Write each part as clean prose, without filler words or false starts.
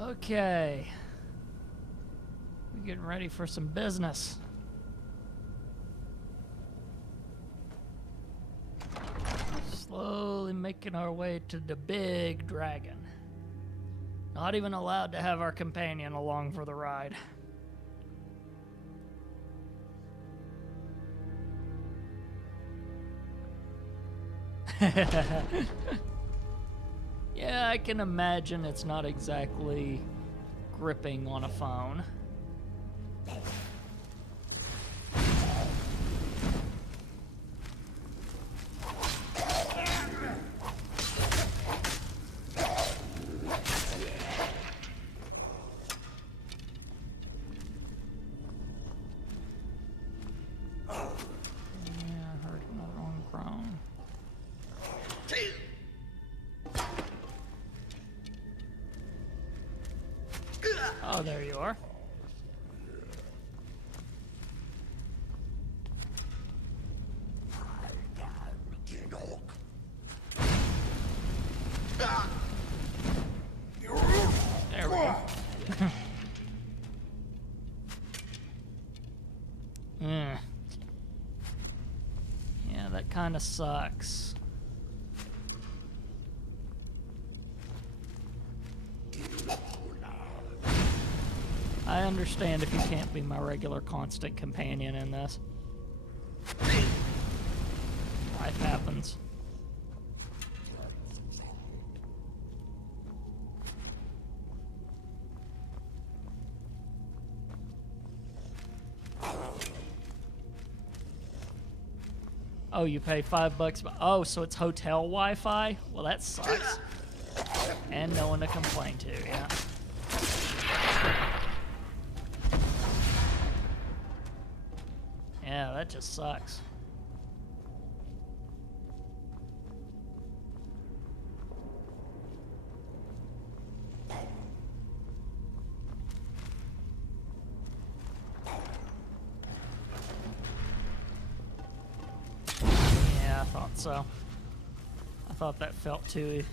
Okay. We're getting ready for some business. Slowly making our way to the big dragon. Not even allowed to have our companion along for the ride. Yeah, I can imagine it's not exactly gripping on a phone. Oh, there you are. There we go. Yeah, that kind of sucks. I understand if you can't be my regular constant companion in this. Life happens. Oh, you pay $5. Oh, so it's hotel Wi-Fi? Well, that sucks. And no one to complain to, yeah. Yeah, that just sucks. Yeah, I thought so. I thought that felt too...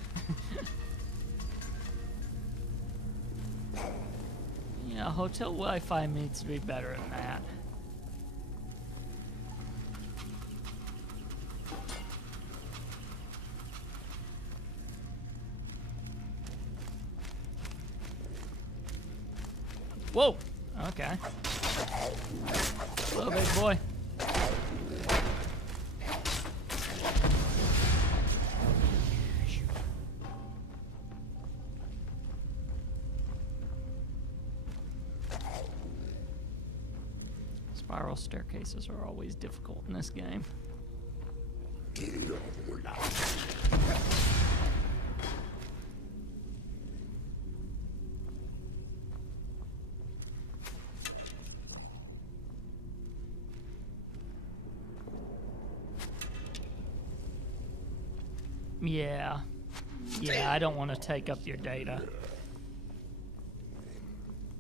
Yeah, hotel Wi-Fi needs to be better than that. Whoa! Okay. Hello, big boy. Spiral staircases are always difficult in this game. Yeah. Yeah, I don't want to take up your data.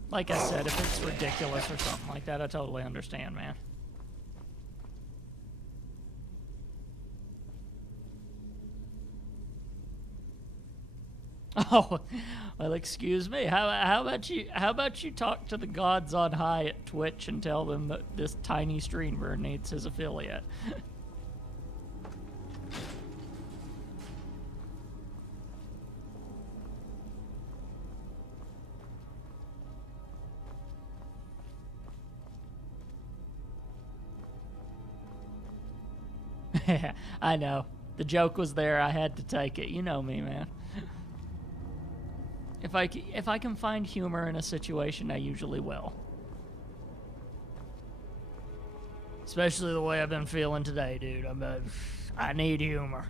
Like I said, if it's ridiculous or something like that, I totally understand, man. Oh, well, excuse me. How about you talk to the gods on high at Twitch and tell them that this tiny streamer needs his affiliate? I know. The joke was there. I had to take it. You know me, man. If I can find humor in a situation, I usually will. Especially the way I've been feeling today, dude. I need humor.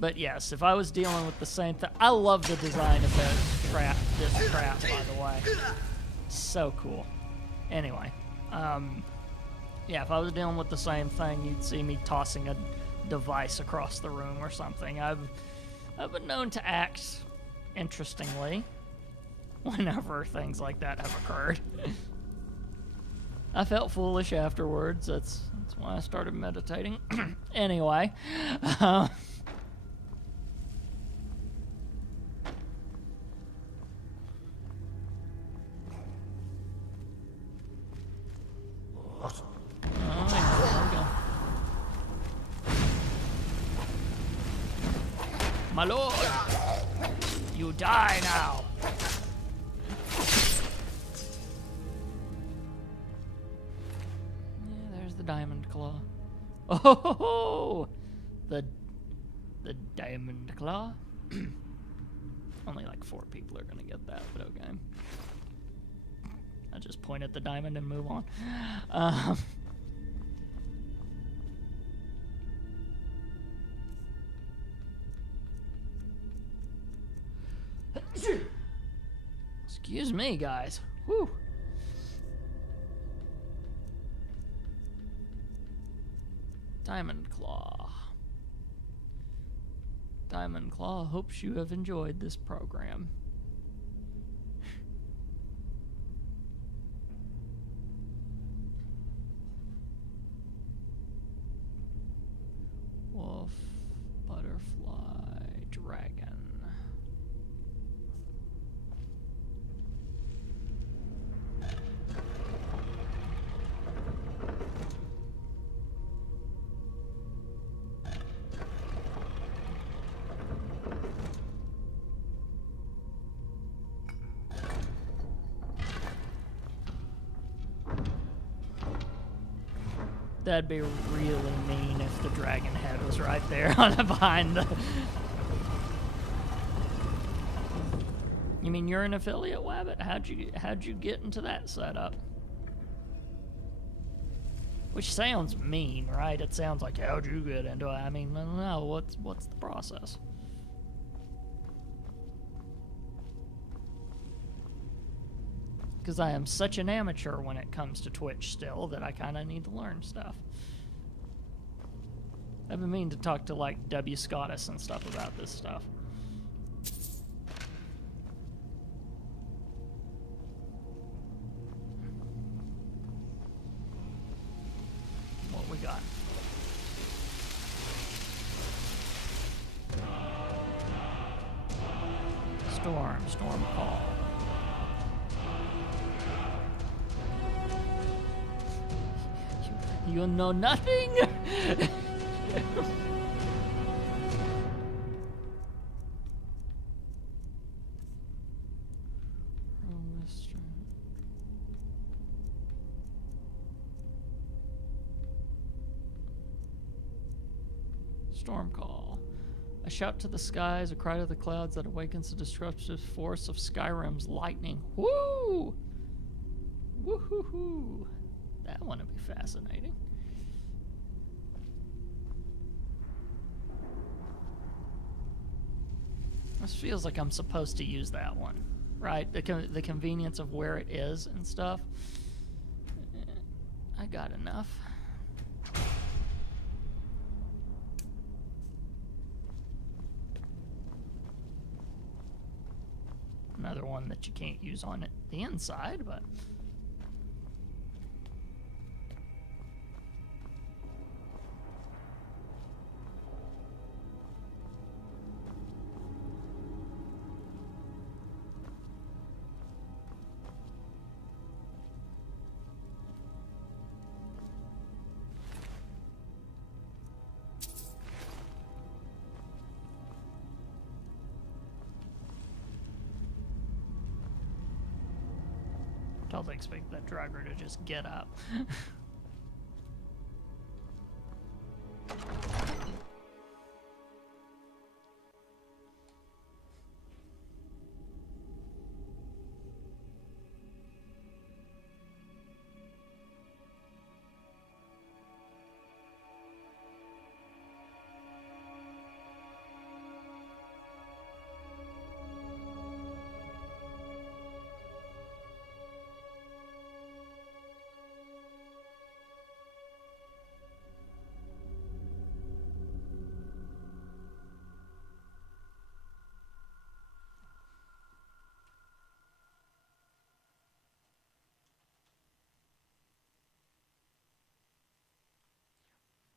But yes, if I was dealing with the same thing, I love the design of this trap, by the way. So cool. Anyway, yeah, if I was dealing with the same thing, you'd see me tossing a device across the room or something. I've been known to act interestingly whenever things like that have occurred. I felt foolish afterwards. That's why I started meditating. Anyway, my lord, you die now. Yeah, there's the diamond claw. Oh, the diamond claw. Only like 4 people are gonna get that, but okay. I just point at the diamond and move on. Excuse me, guys. Whew. Diamond Claw. Diamond Claw hopes you have enjoyed this program. Wolf, butterfly, dragon. That'd be really mean if the dragon head was right there on the behind the... You mean you're an affiliate, Wabbit? How'd you get into that setup? Which sounds mean, right? It sounds like, how'd you get into it? I mean, no, what's the process? Because I am such an amateur when it comes to Twitch still that I kind of need to learn stuff. I've been meaning to talk to like W. Scottus and stuff about this stuff. What we got? Storm call. You know nothing? Storm call. A shout to the skies, a cry to the clouds that awakens the destructive force of Skyrim's lightning. Woo! Woo-hoo-hoo. That one would be fascinating. This feels like I'm supposed to use that one, right? The convenience of where it is and stuff. I got enough. Another one that you can't use on the inside, but... Totally expect that driver to just get up.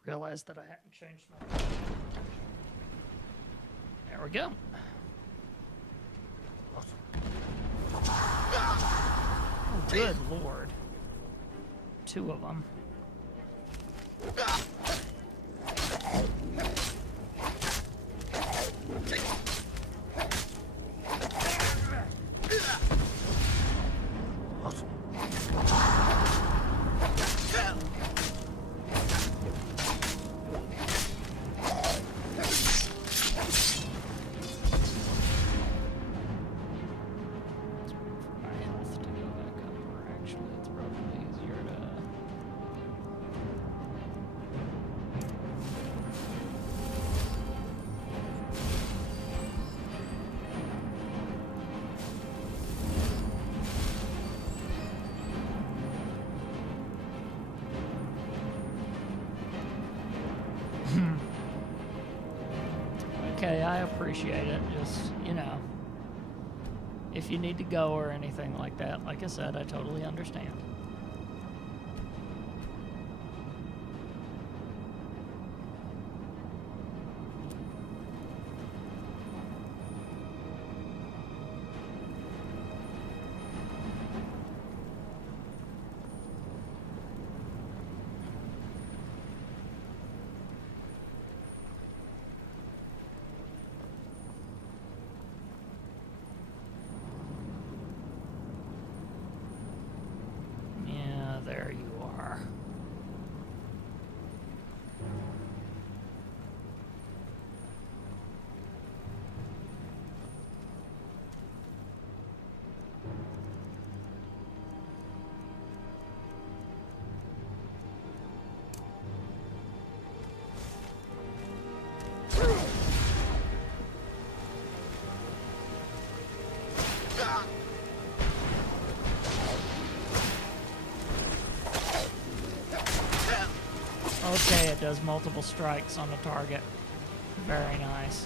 Realized that I hadn't changed my... There we go. Oh, good lord. 2 of them. Okay, I appreciate it. Just, you know, if you need to go or anything like that, like I said, I totally understand. There you are. Okay, it does multiple strikes on the target. Very nice.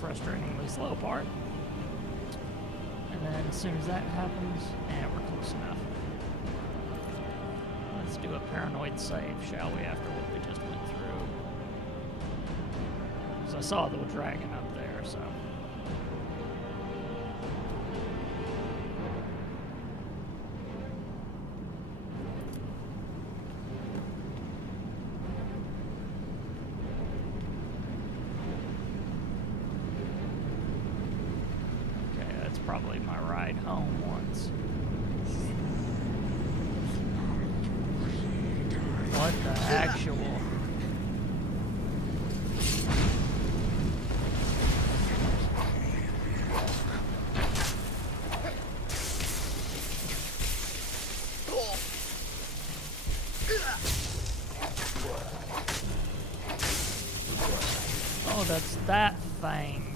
Frustratingly slow part. And then as soon as that happens, and we're close enough. Let's do a paranoid save, shall we, after what we just went through. Because I saw the dragon up there, so. Probably my ride home once. What the actual? Oh, that's that thing.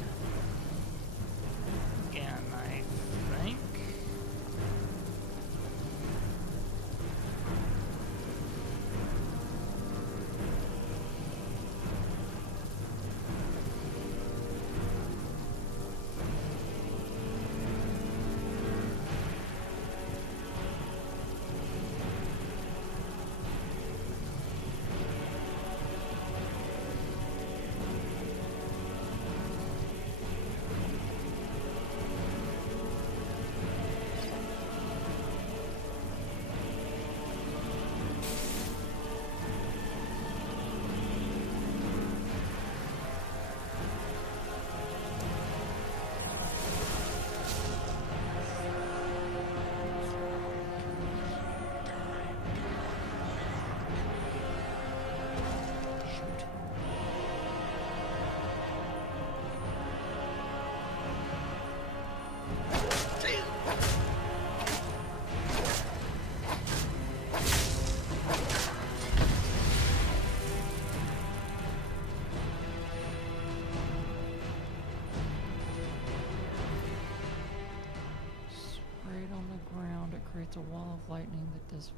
lightning that does...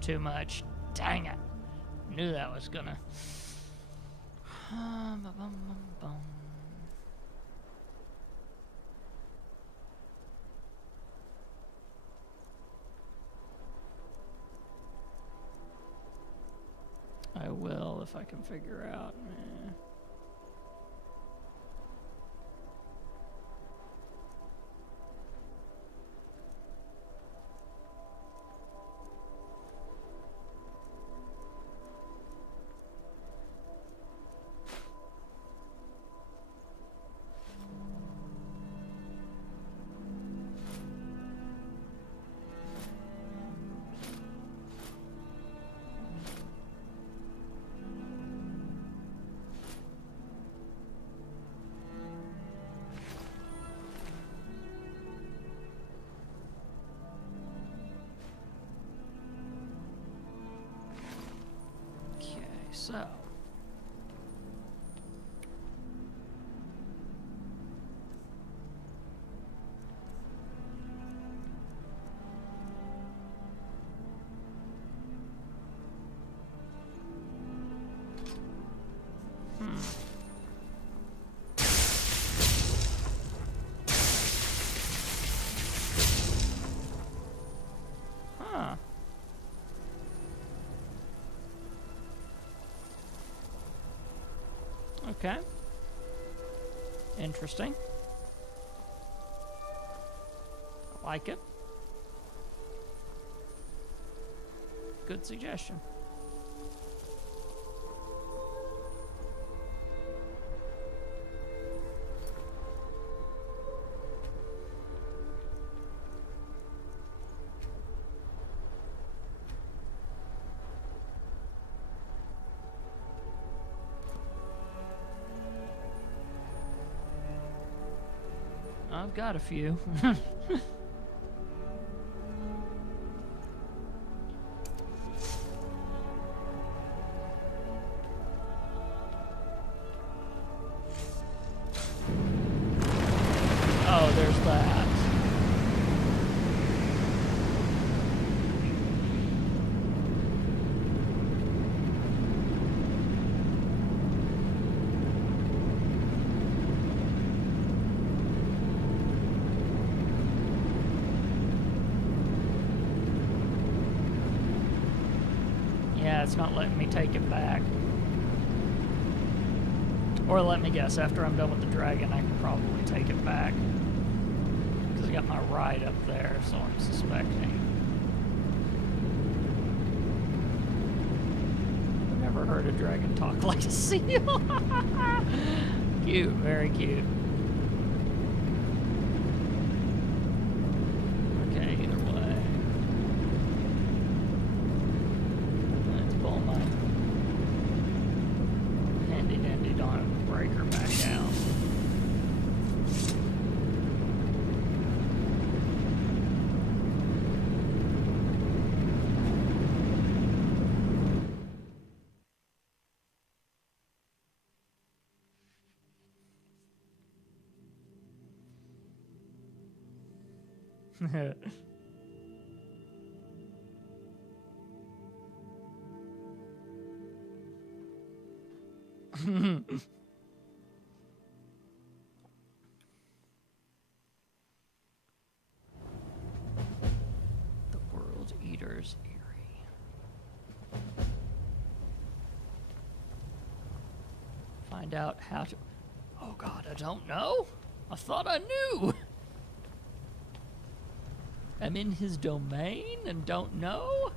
Too much. Dang it. Knew that was gonna... I will if I can figure out. So, okay. Interesting. I like it. Good suggestion. I've got a few. Oh, there's that. Yeah, it's not letting me take it back. Or let me guess, after I'm done with the dragon, I can probably take it back. Because I got my ride up there, so I'm suspecting. I've never heard a dragon talk like a seal. Cute, very cute. Okay, either way. Let's pull my handy dandy dawn breaker back out. The World Eater's Eyrie. Find out how to... Oh God, I don't know. I thought I knew. I'm in his domain and don't know?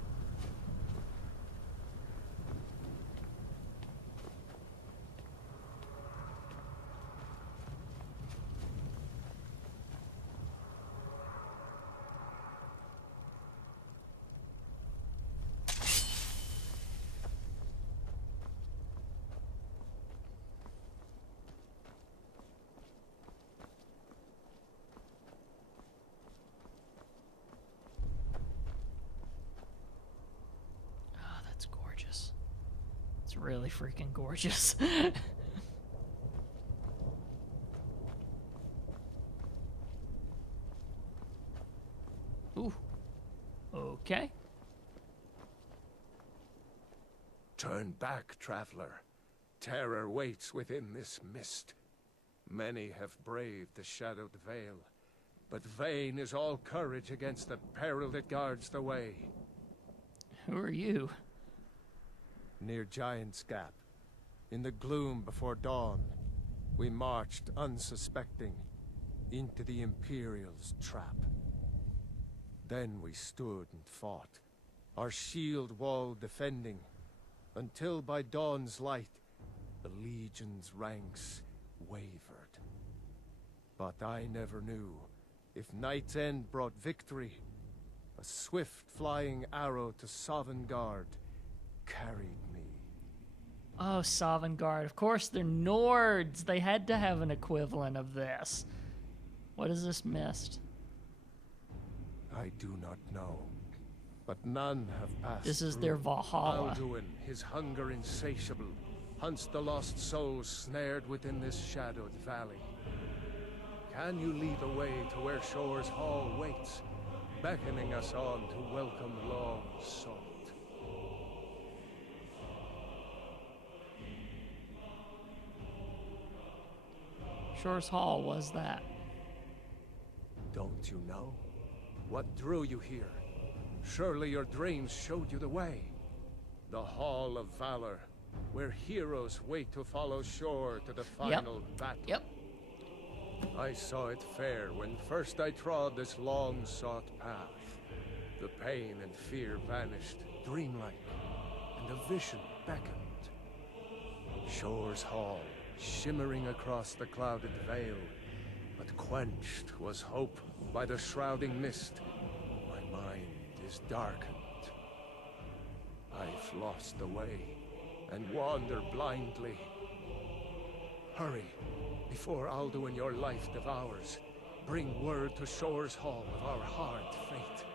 It's really freaking gorgeous. Ooh. Okay. Turn back, traveler. Terror waits within this mist. Many have braved the shadowed veil, but vain is all courage against the peril that guards the way. Who are you? Near Giant's Gap, in the gloom before dawn, we marched unsuspecting into the Imperial's trap. Then we stood and fought, our shield wall defending, until by dawn's light, the Legion's ranks wavered. But I never knew if Night's End brought victory, a swift flying arrow to Sovngarde carried me. Oh, Sovngarde. Of course, they're Nords. They had to have an equivalent of this. What is this mist? I do not know, but none have passed. This is through. their Valhalla. Alduin, his hunger insatiable, hunts the lost souls snared within this shadowed valley. Can you lead the way to where Shore's Hall waits, beckoning us on to welcome long sought? Shore's Hall was that. Don't you know? What drew you here? Surely your dreams showed you the way. The Hall of Valor, where heroes wait to follow Shore to the final battle. Yep. I saw it fair when first I trod this long-sought path. The pain and fear vanished, dreamlike, and a vision beckoned. Shore's Hall, shimmering across the clouded veil, but quenched was hope by the shrouding mist. My mind is darkened. I've lost the way, and wander blindly. Hurry, before Alduin your life devours. Bring word to Shore's Hall of our hard fate.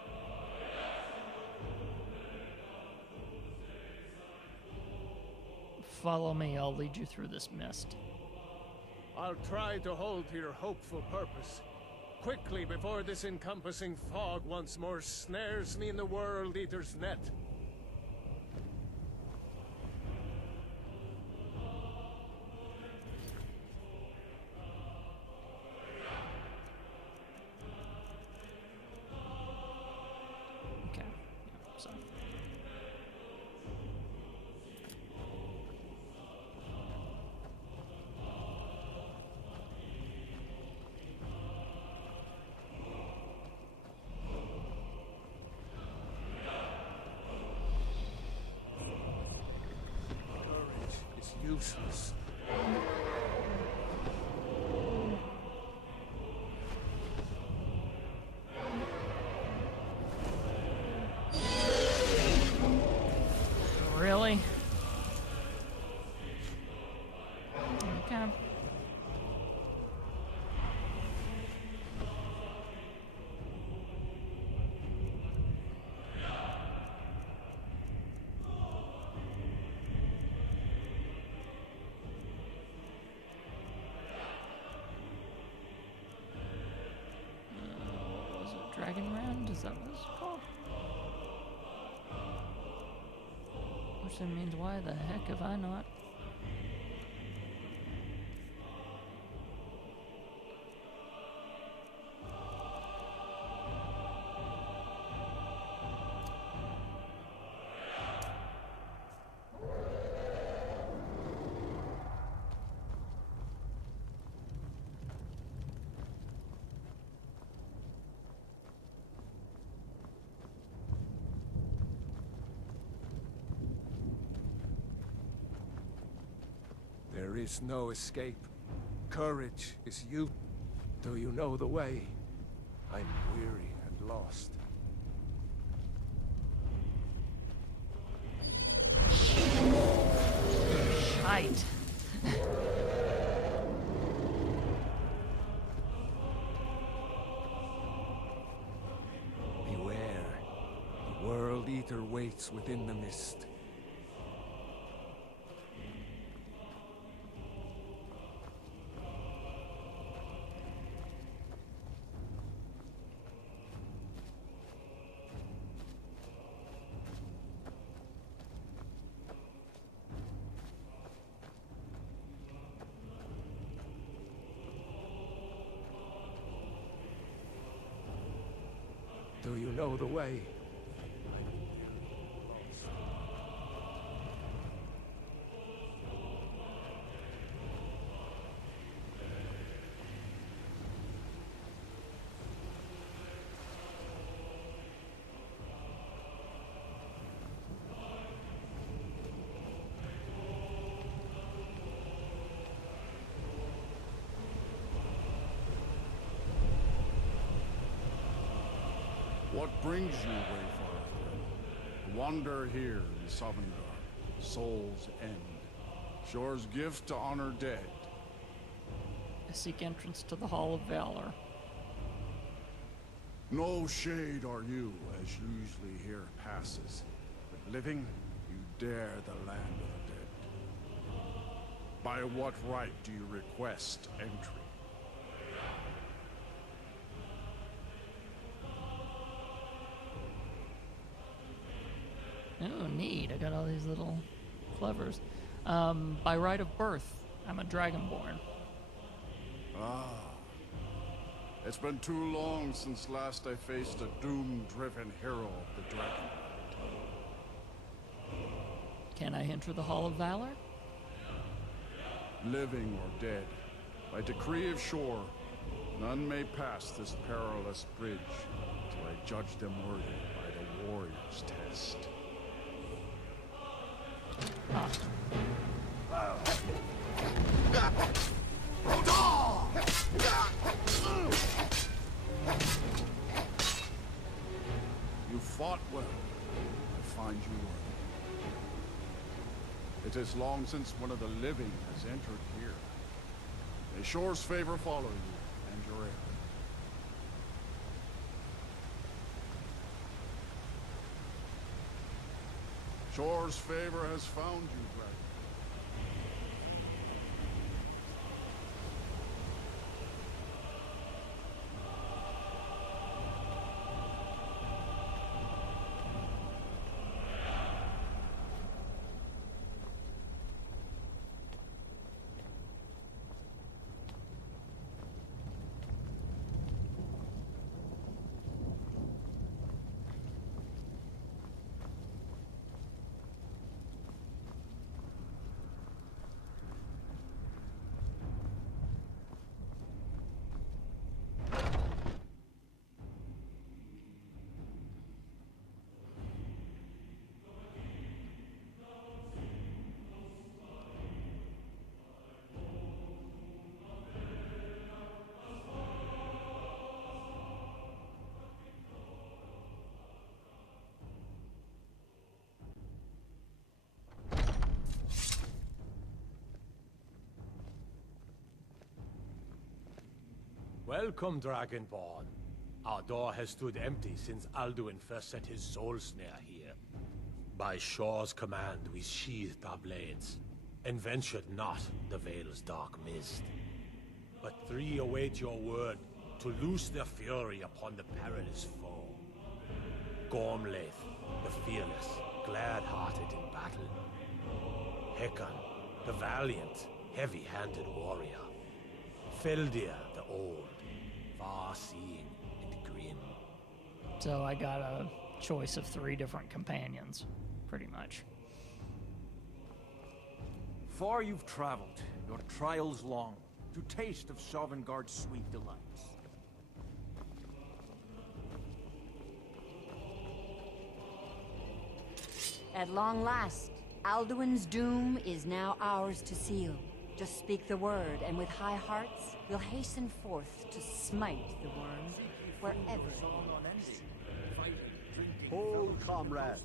Follow me, I'll lead you through this mist. I'll try to hold to your hopeful purpose. Quickly, before this encompassing fog once more snares me in the World Eater's net. Okay. So. Courage is useless. Really? Okay. What was it? Dragon Round? Is that what it's called? Which then means why the heck have I not? There is no escape. Courage is you. Do you know the way? I'm weary and lost. Shite. Beware. The World Eater waits within the mist. Do you know the way? What brings you, Wayfarer? Wander here in Sovngarde, Soul's End. Shore's gift to honor dead. I seek entrance to the Hall of Valor. No shade are you, as usually here passes. But living, you dare the land of the dead. By what right do you request entry? Oh, neat. I got all these little clevers. By right of birth, I'm a dragonborn. Ah. It's been too long since last I faced a doom-driven hero of the dragon. Can I enter the Hall of Valor? Living or dead, by decree of Shore, none may pass this perilous bridge till I judge them worthy by the warrior's test. You fought well. I find you worthy. It is long since one of the living has entered here. May Shore's favor follow you and your heir. Shore's favor has found you, Brad. Welcome, Dragonborn. Our door has stood empty since Alduin first set his soul snare here. By Shore's command, we sheathed our blades, and ventured not the Vale's dark mist. But three await your word to loose their fury upon the perilous foe. Gormlaith, the fearless, glad-hearted in battle. Hekon, the valiant, heavy-handed warrior. Feldir, the old, far-seeing and grim. So I got a choice of 3 different companions, pretty much. Far you've traveled, your trials long, to taste of Sovngarde's sweet delights. At long last, Alduin's doom is now ours to seal. Just speak the word, and with high hearts, we'll hasten forth to smite the worm wherever it is. Hold, comrades.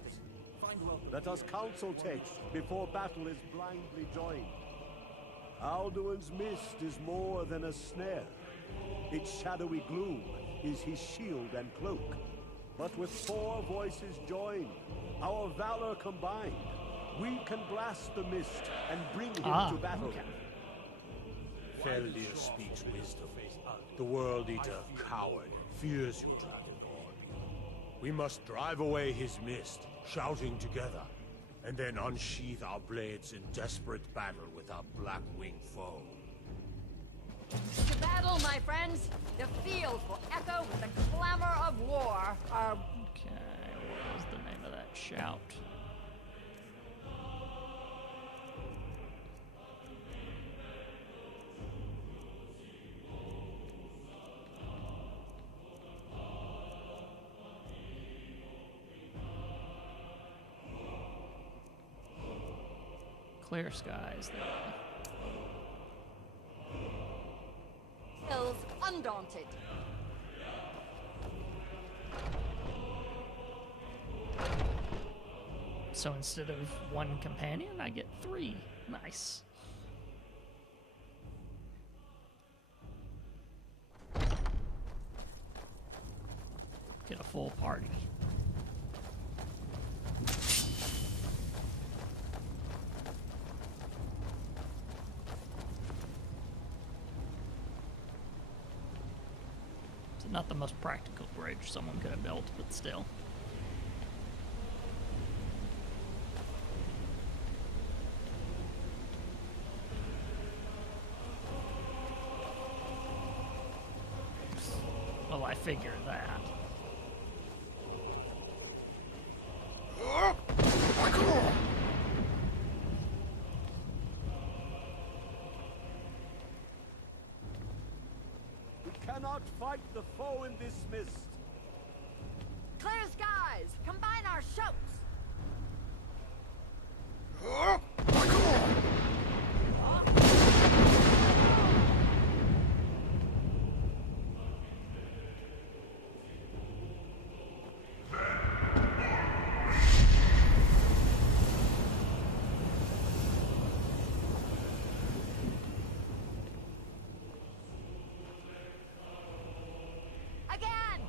Let us counsel take before battle is blindly joined. Alduin's mist is more than a snare. Its shadowy gloom is his shield and cloak. But with 4 voices joined, our valor combined, we can blast the mist and bring him to battle. Okay. Feldir speaks wisdom. The World Eater, coward, fears you, Dragonborn. We must drive away his mist, shouting together, and then unsheath our blades in desperate battle with our black-winged foe. To battle, my friends! The field will echo with the clamor of war. Okay, what was the name of that shout? Clear skies there. Hills undaunted. So instead of one companion, I get 3. Nice. Get a full party. It's not the most practical bridge someone could have built, but still. Well, I figured that. We cannot fight the foe in this mist. Clear skies! Combine our shouts! Again!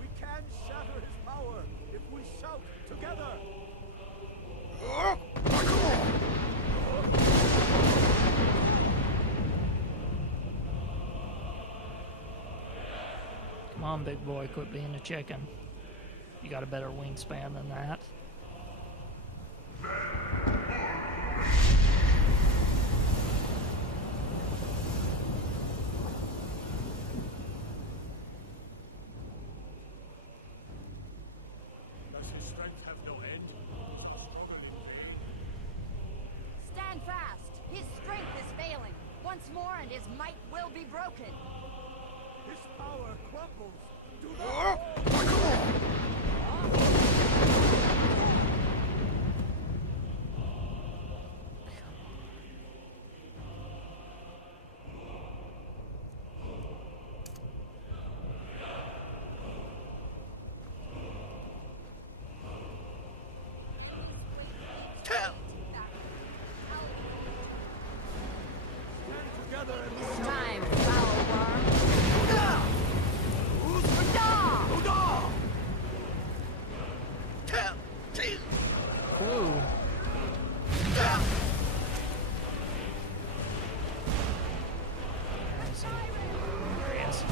We can shatter his power if we shout together. Come on, big boy, quit being a chicken. You got a better wingspan than that. Does his strength have no end? Struggle in vain. Stand fast! His strength is failing. Once more and his might will be broken. His power crumbles. Do not together and It's time, foul worm. Ooh. Yes.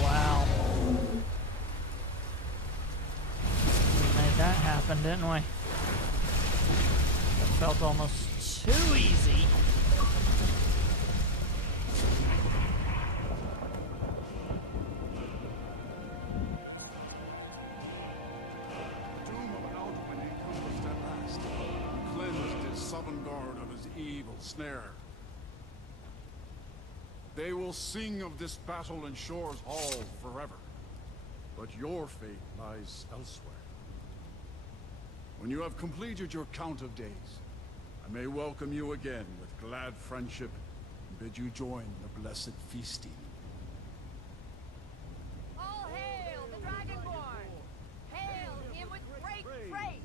Wow. Made that happen, didn't we? That felt almost too easy. Doom of Alduin encompassed at last, cleansed his southern guard of his evil snare. They will sing of this battle in Shore's Hall forever. but your fate lies elsewhere. When you have completed your count of days, I may welcome you again with glad friendship and bid you join the blessed feasting. All hail the Dragonborn! Hail him with great praise!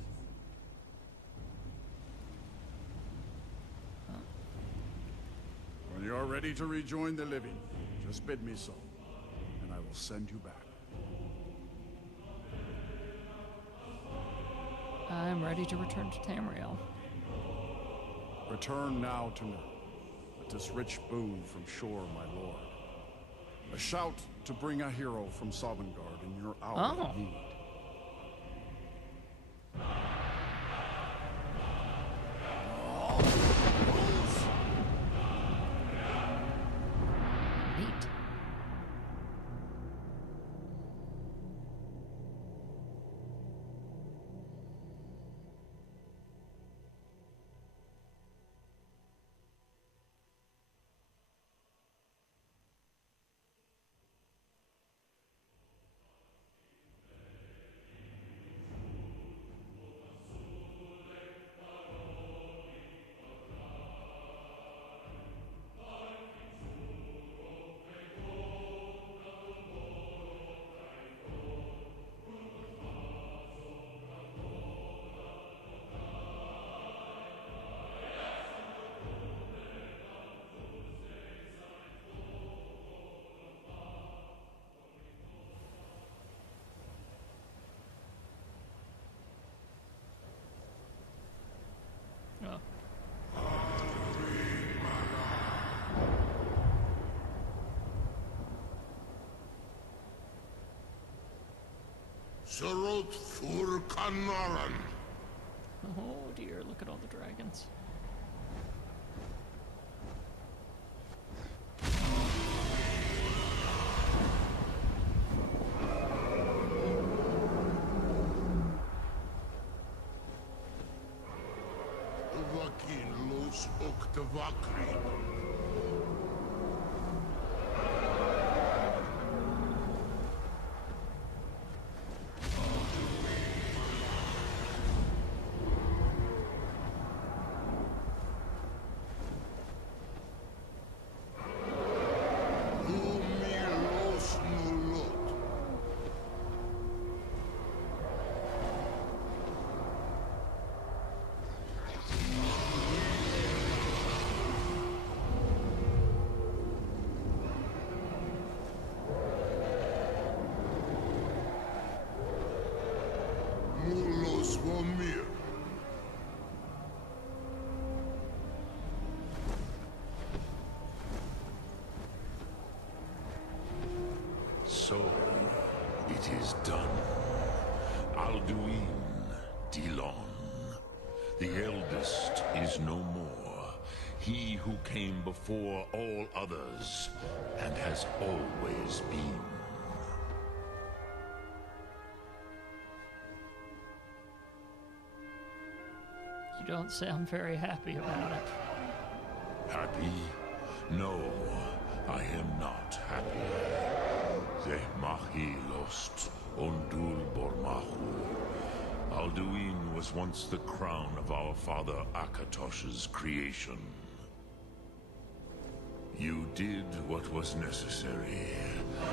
When you are ready to rejoin the living, just bid me so, and I will send you back. I'm ready to return to Tamriel. Return now to me, with this rich boon from shore, my lord. A shout to bring a hero from Sovngarde in your hour of need. Neat. Oh. Sorot Fur Kanaran. Oh dear, look at all the dragons. Vakin Los Oktavakri. Mulos Vomir. So, it is done. Alduin, Dilon. The eldest is no more. He who came before all others, and has always been. You don't sound very happy about it. Happy? No, I am not happy. Ze mahi lost, ondul bormahu. Alduin was once the crown of our father Akatosh's creation. You did what was necessary.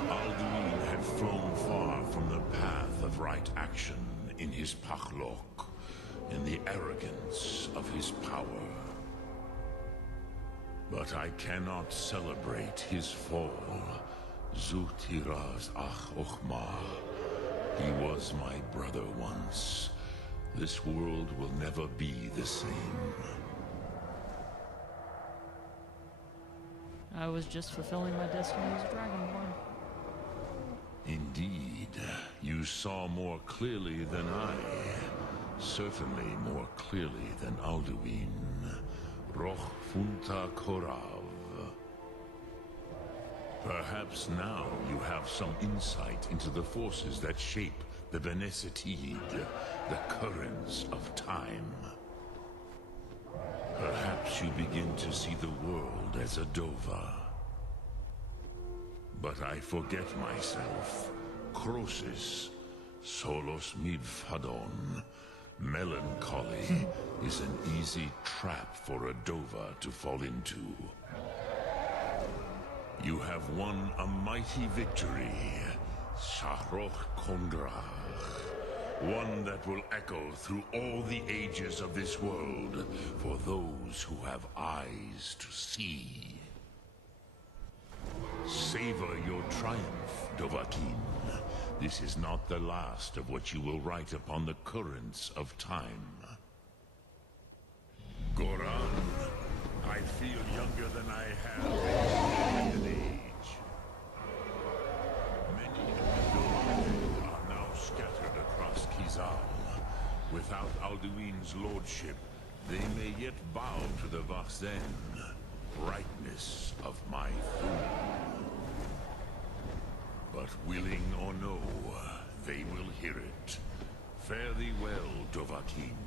Alduin had flown far from the path of right action in his pachlok, in the arrogance of his power. But I cannot celebrate his fall. Zutiraz ach ochma. He was my brother once. This world will never be the same. I was just fulfilling my destiny as a Dragonborn. Indeed, you saw more clearly than I. Certainly more clearly than Alduin. Roch Funta Korav. Perhaps now you have some insight into the forces that shape the Benesitid, the currents of time. Perhaps you begin to see the world as a Dova. But I forget myself, Crosis, Solos Midfadon. Melancholy is an easy trap for a Dova to fall into. You have won a mighty victory, Shahroch Kondrach. One that will echo through all the ages of this world for those who have eyes to see. Savor your triumph, Dovahkiin. This is not the last of what you will write upon the currents of time. Goran, I feel younger than I have in age. Many of the Dovahkiin are now scattered across Kizal. Without Alduin's lordship, they may yet bow to the Vaxen, brightness of my food. But willing or no, they will hear it. Fare thee well, Dovahkiin.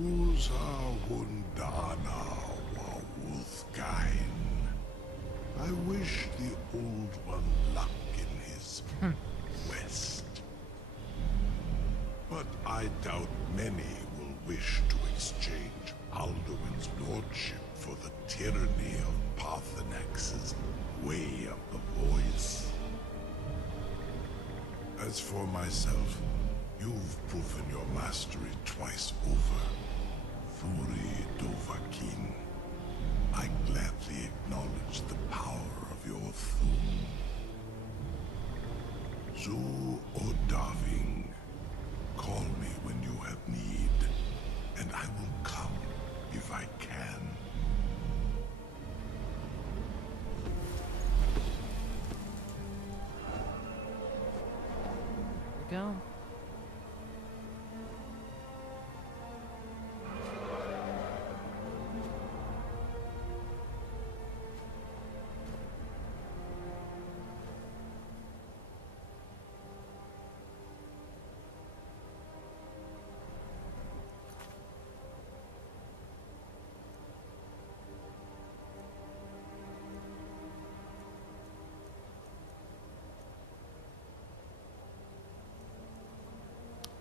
Kuza Hundana Wawuthgain. I wish the Old One luck in his quest. But I doubt many will wish to exchange Alduin's lordship for the tyranny of Parthenax's way of the voice. As for myself, you've proven your mastery twice over. Furi Dovahkiin, I gladly acknowledge the power of your Thum. Zu Odaving, call me when you have need, and I will come if I can. There we go.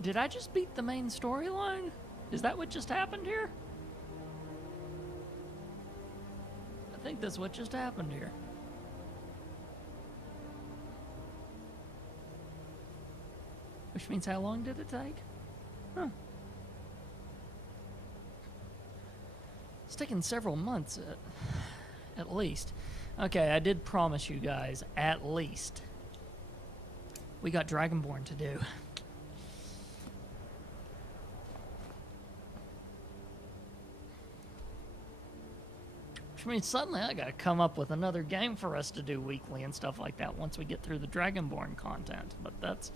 Did I just beat the main storyline? Is that what just happened here? I think that's what just happened here. Which means how long did it take? Huh. It's taken several months at least. Okay, I did promise you guys, at least. We got Dragonborn to do. Which means suddenly I gotta come up with another game for us to do weekly and stuff like that once we get through the Dragonborn content. But that's...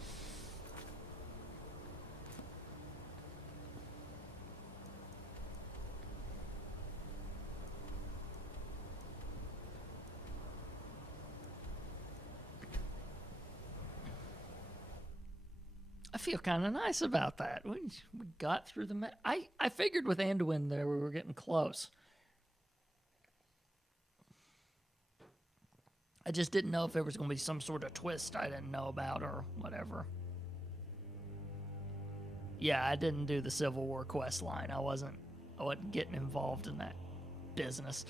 I feel kind of nice about that. We got through the... I figured with Anduin there we were getting close. I just didn't know if there was going to be some sort of twist I didn't know about or whatever. Yeah, I didn't do the Civil War quest line. I wasn't getting involved in that business.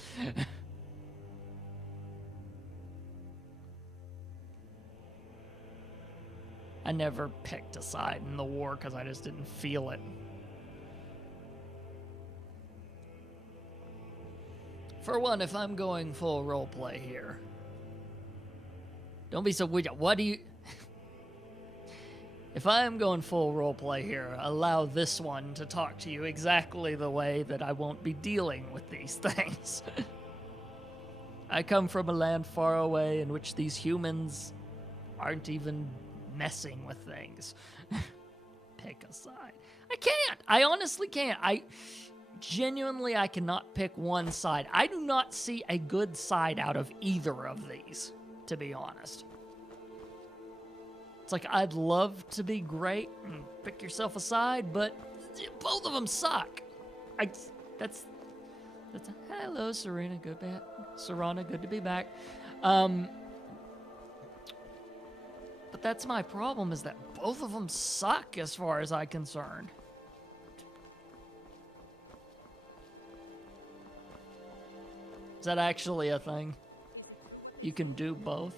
I never picked a side in the war because I just didn't feel it. For one, if I'm going full roleplay here, don't be so weird. What do you... If I am going full roleplay here, allow this one to talk to you exactly the way that I won't be dealing with these things. I come from a land far away in which these humans aren't even messing with things. Pick a side. I can't. I honestly can't. Genuinely, I cannot pick one side. I do not see a good side out of either of these, to be honest. It's like, I'd love to be great and pick yourself a side, but both of them suck. That's hello, Serena. Serana, good to be back. But that's my problem, is that both of them suck as far as I'm concerned. Is that actually a thing? You can do both?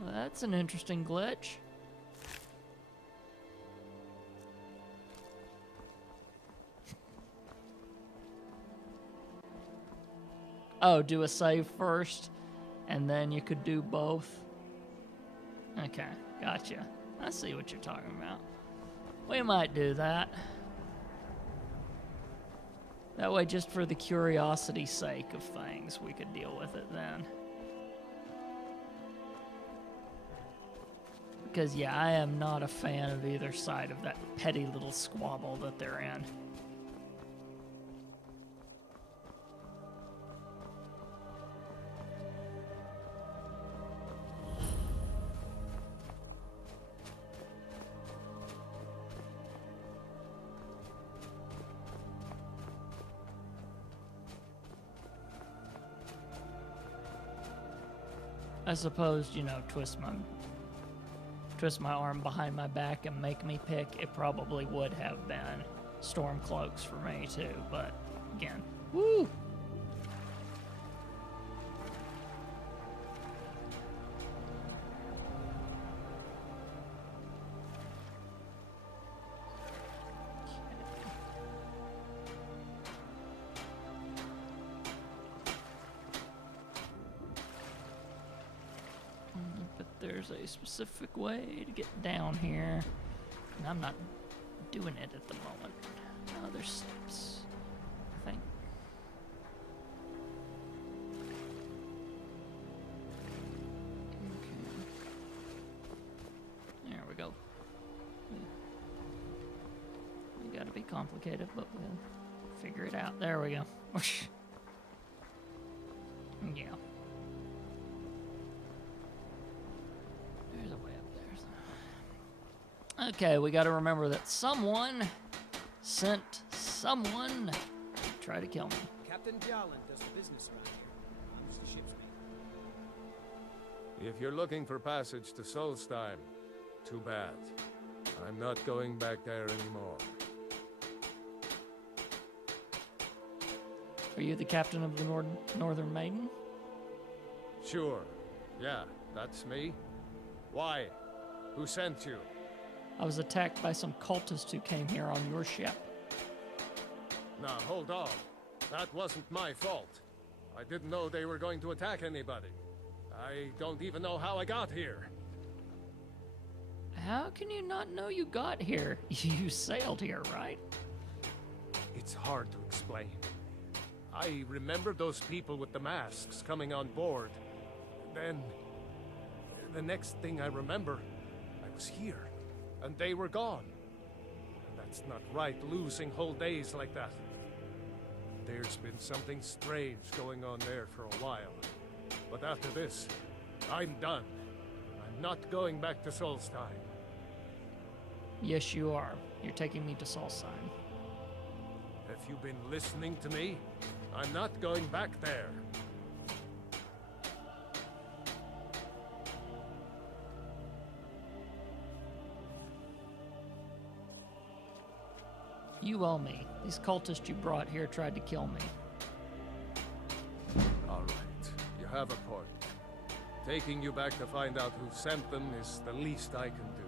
Well, that's an interesting glitch. Oh, do a save first, and then you could do both. Okay, gotcha. I see what you're talking about. We might do that. That way, just for the curiosity's sake of things, we could deal with it then. Because, yeah, I am not a fan of either side of that petty little squabble that they're in. I suppose, you know, twist my arm behind my back and make me pick. It probably would have been Stormcloaks for me too, but again, woo! There's a specific way to get down here, and I'm not doing it at the moment. No, there's steps, I think. Okay. There we go. We gotta be complicated, but we'll figure it out. There we go. Yeah. Okay, we got to remember that someone sent someone to try to kill me. Captain Bjarland does the business around here. I'm just the ship's mate. If you're looking for passage to Solstheim, too bad. I'm not going back there anymore. Are you the captain of the Northern Maiden? Sure. Yeah, that's me. Why? Who sent you? I was attacked by some cultists who came here on your ship. Now, hold on. That wasn't my fault. I didn't know they were going to attack anybody. I don't even know how I got here. How can you not know you got here? You sailed here, right? It's hard to explain. I remember those people with the masks coming on board. Then, the next thing I remember, I was here. And they were gone. That's not right, losing whole days like that. There's been something strange going on there for a while. But after this, I'm done. I'm not going back to Solstheim. Yes, you are. You're taking me to Solstheim. Have you been listening to me? I'm not going back there. You owe me. These cultists you brought here tried to kill me. All right, you have a point. Taking you back to find out who sent them is the least I can do.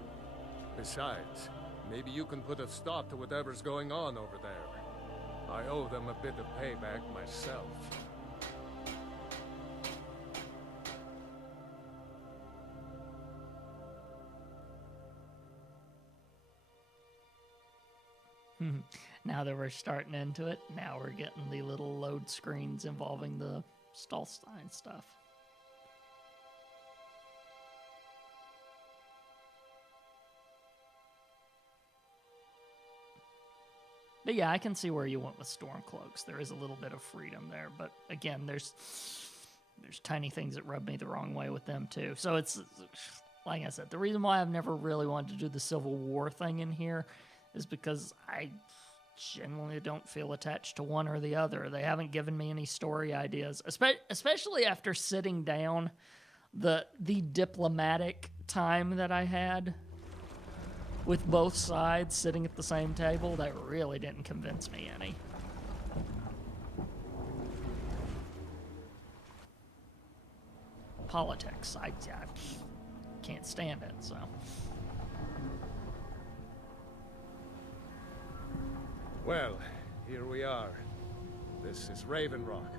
Besides, maybe you can put a stop to whatever's going on over there. I owe them a bit of payback myself. Now that we're starting into it, now we're getting the little load screens involving the Stolstein stuff. But yeah, I can see where you went with Stormcloaks. There is a little bit of freedom there, but again, there's tiny things that rub me the wrong way with them too. So it's, like I said, the reason why I've never really wanted to do the Civil War thing in here is because I genuinely don't feel attached to one or the other. They haven't given me any story ideas, especially after sitting down the diplomatic time that I had with both sides sitting at the same table. That really didn't convince me any. Politics, I can't stand it, so. Well, here we are. This is Raven Rock.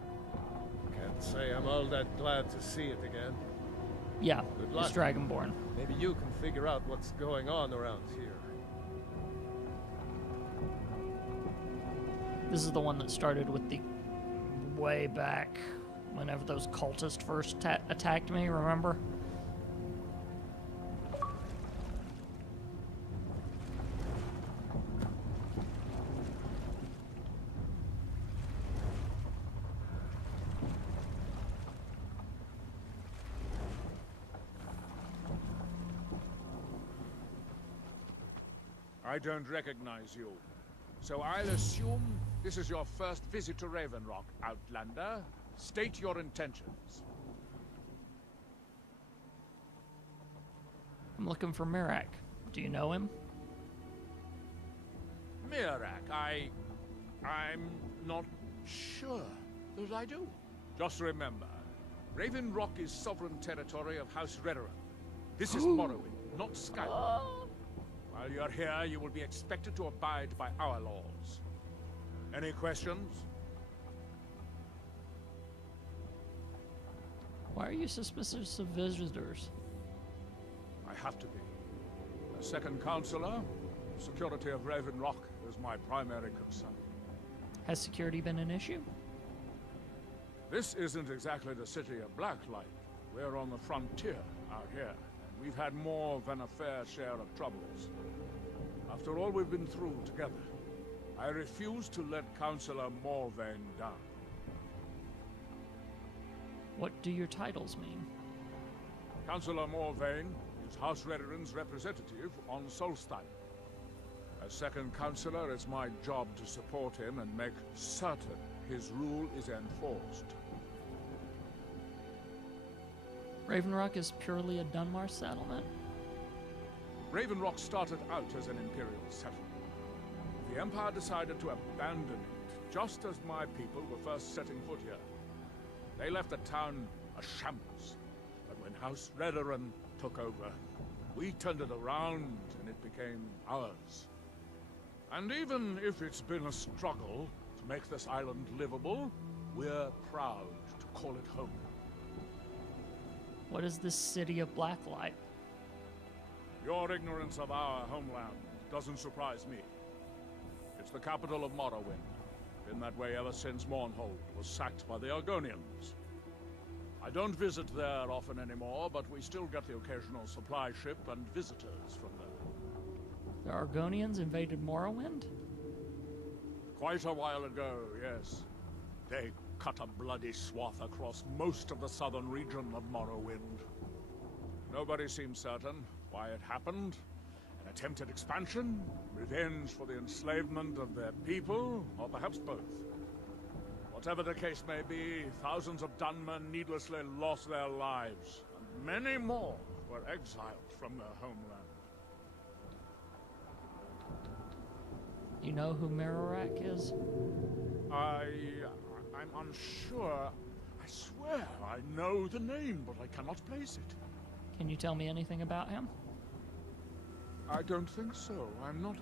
Can't say I'm all that glad to see it again. Yeah, Good luck. it's Dragonborn. Maybe you can figure out what's going on around here. This is the one that started with the way back whenever those cultists first attacked me, remember? I don't recognize you. So I'll assume this is your first visit to Raven Rock, Outlander. State your intentions. I'm looking for Mirak. Do you know him? Mirak, I'm not sure that I do. Just remember, Raven Rock is sovereign territory of House Redoran. This is Morrowind, not Skyrim. While you're here, you will be expected to abide by our laws. Any questions? Why are you suspicious of visitors? I have to be. As second counselor, security of Raven Rock is my primary concern. Has security been an issue? This isn't exactly the city of Blacklight. We're on the frontier out here, and we've had more than a fair share of troubles. After all we've been through together, I refuse to let Councillor Morvain down. What do your titles mean? Councillor Morvain is House Redoran's representative on Solstein. As second councillor, it's my job to support him and make certain his rule is enforced. Raven Rock is purely a Dunmar settlement? Raven Rock started out as an Imperial settlement. The Empire decided to abandon it, just as my people were first setting foot here. They left the town a shambles, but when House Redoran took over, we turned it around and it became ours. And even if it's been a struggle to make this island livable, we're proud to call it home. What is this city of Blacklight? Your ignorance of our homeland doesn't surprise me. It's the capital of Morrowind. Been that way ever since Mournhold was sacked by the Argonians. I don't visit there often anymore, but we still get the occasional supply ship and visitors from there. The Argonians invaded Morrowind? Quite a while ago, yes. They cut a bloody swath across most of the southern region of Morrowind. Nobody seems certain why it happened. An attempted expansion, revenge for the enslavement of their people, or perhaps both. Whatever the case may be, thousands of Dunmen needlessly lost their lives, and many more were exiled from their homeland. You know who Mirak is? I'm unsure. I swear I know the name, but I cannot place it. Can you tell me anything about him? I don't think so. I'm not...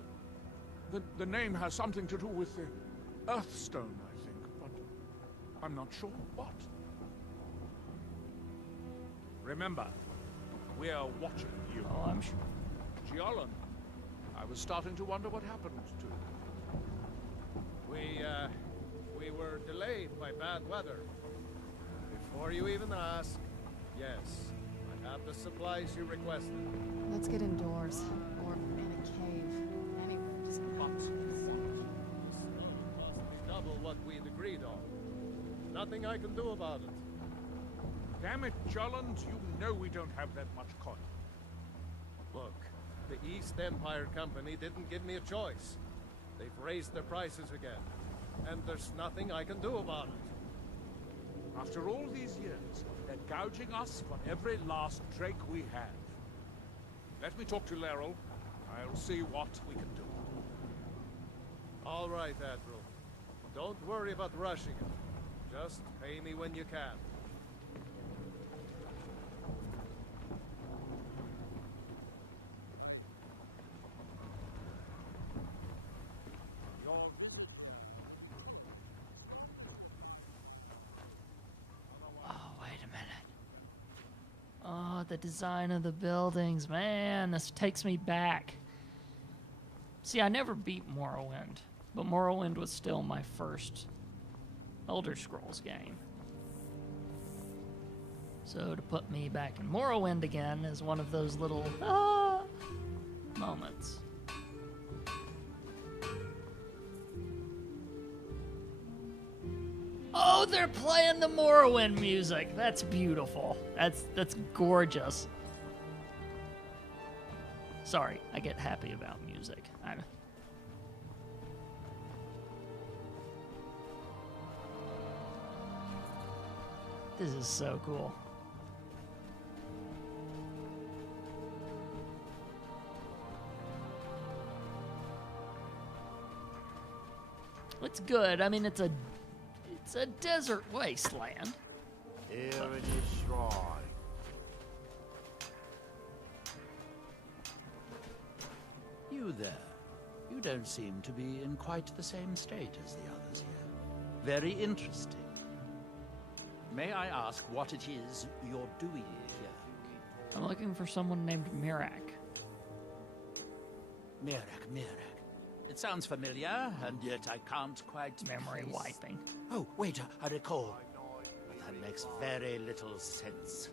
The name has something to do with the Earthstone, I think, but I'm not sure what. Remember, we are watching you. Oh, I'm sure. Giallan, I was starting to wonder what happened to you. We were delayed by bad weather. Before you even ask, yes, I have the supplies you requested. Let's get indoors. Or in a cave. Anywhere, just Double what we'd agreed on. Nothing I can do about it. Damn it, Jolland, you know we don't have that much coin. Look, the East Empire Company didn't give me a choice. They've raised their prices again. And there's nothing I can do about it. After all these years, they're gouging us for every last drake we have. Let me talk to Laeral. I'll see what we can do. All right, Admiral. Don't worry about rushing it. Just pay me when you can. Oh, the design of the buildings, man, this takes me back. See, I never beat Morrowind, but Morrowind was still my first Elder Scrolls game. So to put me back in Morrowind again is one of those little moments. Oh, they're playing the Morrowind music. That's beautiful. That's gorgeous. Sorry, I get happy about music. This is so cool. It's good. I mean, it's a desert wasteland. Here in his shrine. You there. You don't seem to be in quite the same state as the others here. Very interesting. May I ask what it is you're doing here? I'm looking for someone named Mirak. Mirak. It sounds familiar, and yet I can't quite... Memory wiping. Oh, wait, I recall. That makes very little sense.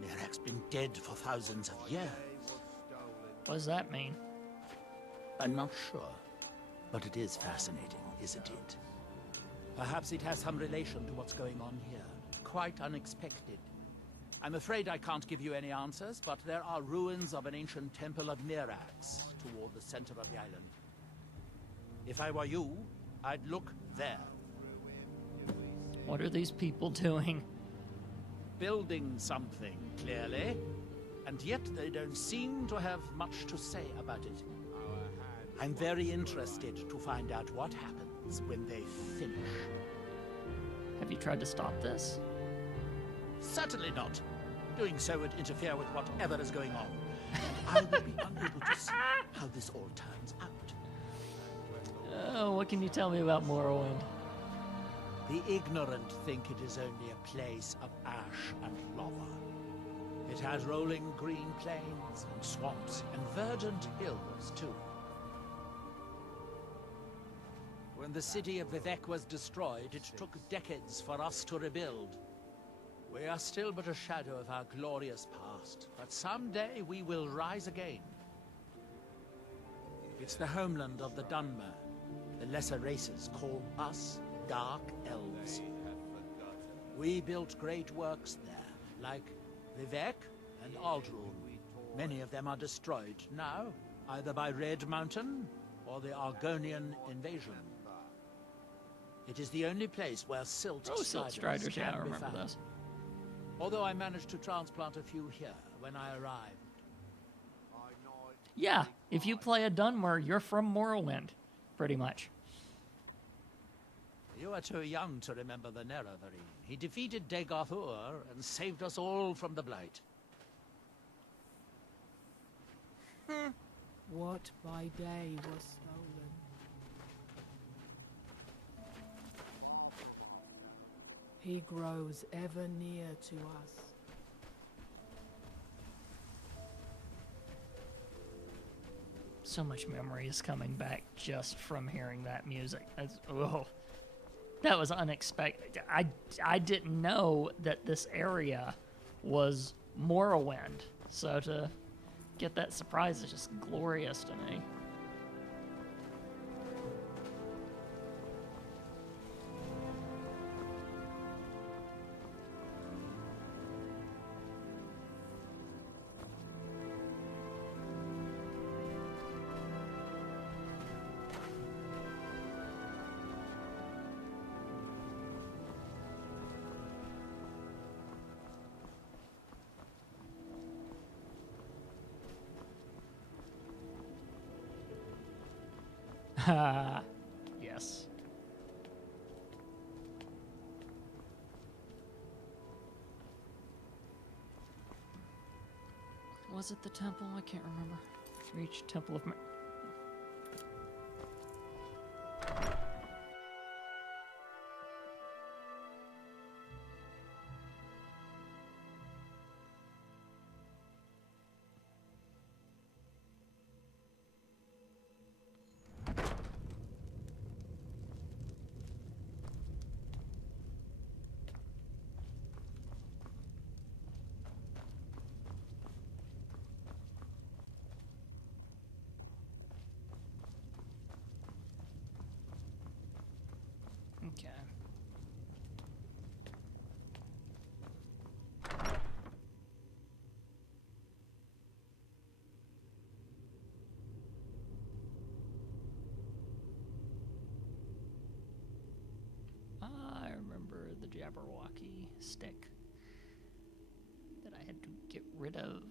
Mirak's been dead for thousands of years. What does that mean? I'm not sure, but it is fascinating, isn't it? Perhaps it has some relation to what's going on here. Quite unexpected. I'm afraid I can't give you any answers, but there are ruins of an ancient temple of Mirax toward the center of the island. If I were you, I'd look there. What are these people doing? Building something, clearly. And yet they don't seem to have much to say about it. I'm very interested to find out what happens when they finish. Have you tried to stop this? Certainly not. Doing so would interfere with whatever is going on. I will be unable to see how this all turns out. Oh, what can you tell me about Morrowind? The ignorant think it is only a place of ash and lava. It has rolling green plains and swamps and verdant hills, too. When the city of Vivec was destroyed, it took decades for us to rebuild. We are still but a shadow of our glorious past, but someday we will rise again. It's the homeland of the Dunmer. The lesser races call us Dark Elves. We built great works there, like Vivec and Aldrune. Many of them are destroyed now, either by Red Mountain or the Argonian invasion. It is the only place where silt striders yeah, I can be remember found. this. Although I managed to transplant a few here when I arrived. Yeah, if you play a Dunmer, you're from Morrowind, pretty much. You are too young to remember the Nerevarine. He defeated Degathur and saved us all from the Blight. What by day was stolen? He grows ever near to us. So much memory is coming back just from hearing that music. Oh, that was unexpected. I didn't know that this area was Morrowind, so to get that surprise is just glorious to me. Yes. Was it the temple? I can't remember. Reach Temple of... Okay. I remember the Jabberwocky stick that I had to get rid of.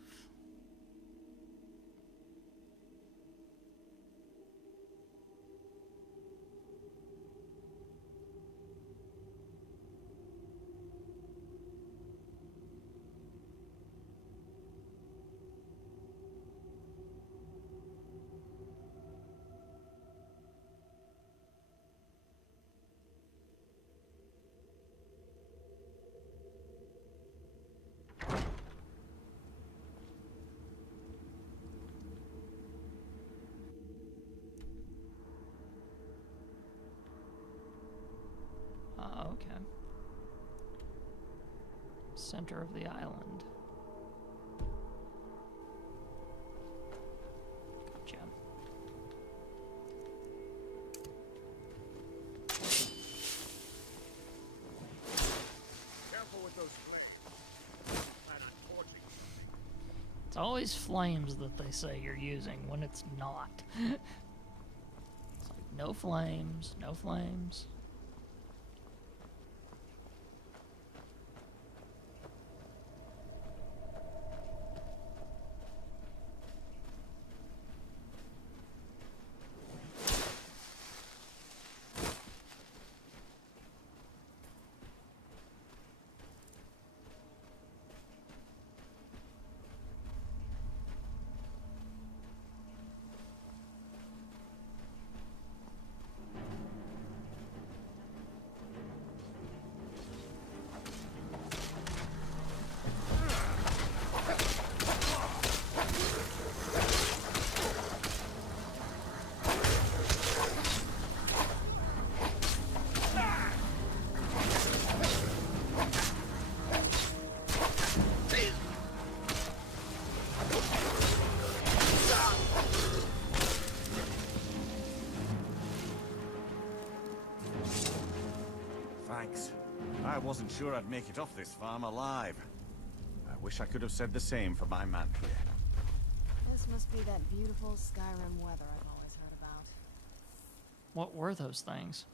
Okay. Center of the island. Gotcha. Careful with those flicks. And unfortunately. It's always flames that they say you're using when it's not. It's like, no flames, no flames. Thanks. I wasn't sure I'd make it off this farm alive. I wish I could have said the same for my man here. This must be that beautiful Skyrim weather I've always heard about. What were those things?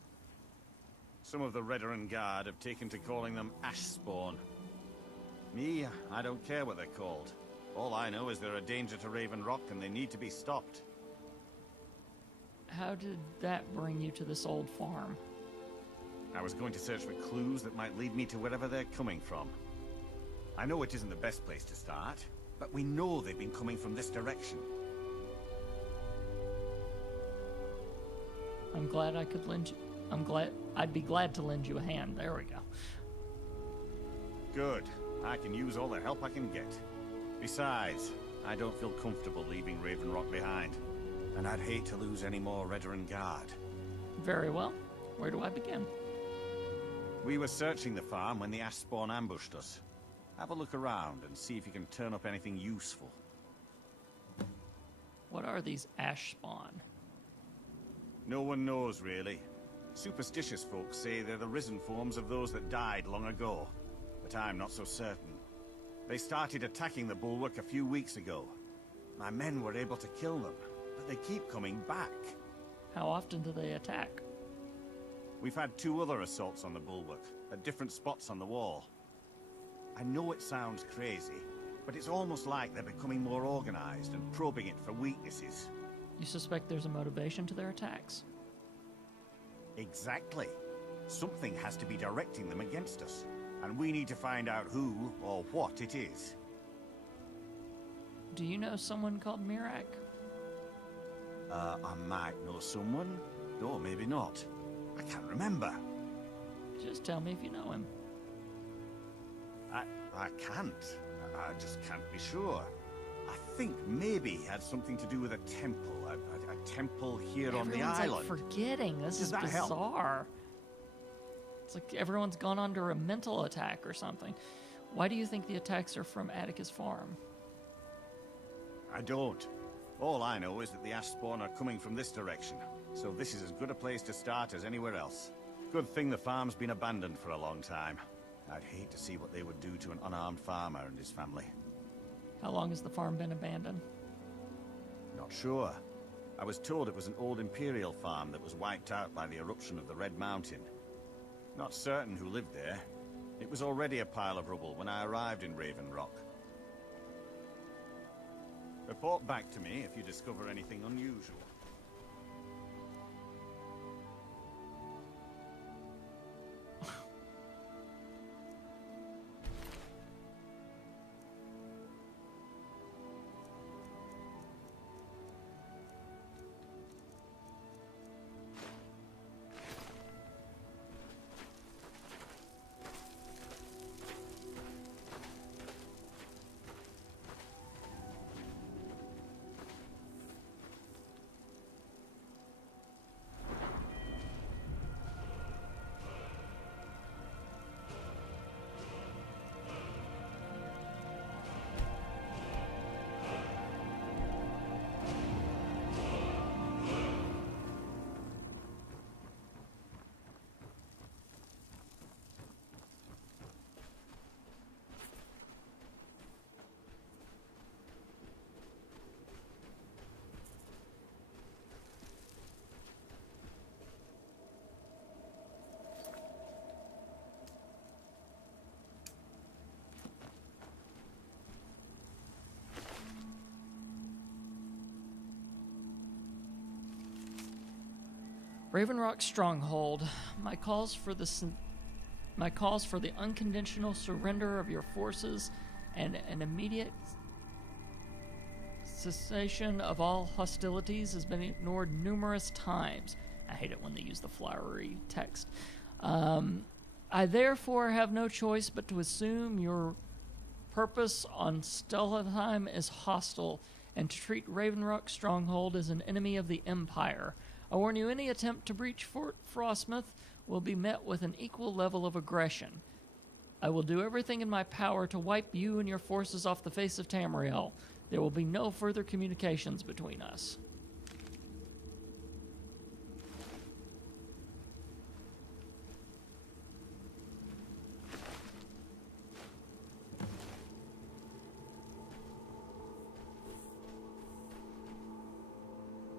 Some of the Redoran Guard have taken to calling them Ashspawn. Me, I don't care what they're called. All I know is they're a danger to Raven Rock and they need to be stopped. How did that bring you to this old farm? I was going to search for clues that might lead me to wherever they're coming from. I know it isn't the best place to start, but we know they've been coming from this direction. I'm glad I could lend you... I'd be glad to lend you a hand. There we go. Good. I can use all the help I can get. Besides, I don't feel comfortable leaving Raven Rock behind. and I'd hate to lose any more Redoran Guard. Very well. Where do I begin? We were searching the farm when the Ashspawn ambushed us. Have a look around and see if you can turn up anything useful. What are these Ashspawn? No one knows, really. Superstitious folks say they're the risen forms of those that died long ago, but I'm not so certain. They started attacking the bulwark a few weeks ago. My men were able to kill them, but they keep coming back. How often do they attack? We've had 2 other assaults on the bulwark, at different spots on the wall. I know it sounds crazy, but it's almost like they're becoming more organized and probing it for weaknesses. You suspect there's a motivation to their attacks? Exactly. Something has to be directing them against us, and we need to find out who or what it is. Do you know someone called Mirak? I might know someone, or maybe not. I can't remember. Just tell me if you know him. I can't. I just can't be sure. I think maybe he had something to do with a temple. A temple here on the island. Everyone's like forgetting. This is Does that help? bizarre. It's like everyone's gone under a mental attack or something. Why do you think the attacks are from Atticus Farm? I don't. All I know is that the Ashspawn are coming from this direction, so this is as good a place to start as anywhere else. Good thing the farm's been abandoned for a long time. I'd hate to see what they would do to an unarmed farmer and his family. How long has the farm been abandoned? Not sure. I was told it was an old Imperial farm that was wiped out by the eruption of the Red Mountain. Not certain who lived there. It was already a pile of rubble when I arrived in Raven Rock. Report back to me if you discover anything unusual. Raven Rock Stronghold. My calls for the unconditional surrender of your forces and an immediate cessation of all hostilities has been ignored numerous times. I hate it when they use the flowery text. I therefore have no choice but to assume your purpose on Stelheim is hostile and to treat Raven Rock Stronghold as an enemy of the Empire. I warn you, any attempt to breach Fort Frostmoth will be met with an equal level of aggression. I will do everything in my power to wipe you and your forces off the face of Tamriel. There will be no further communications between us.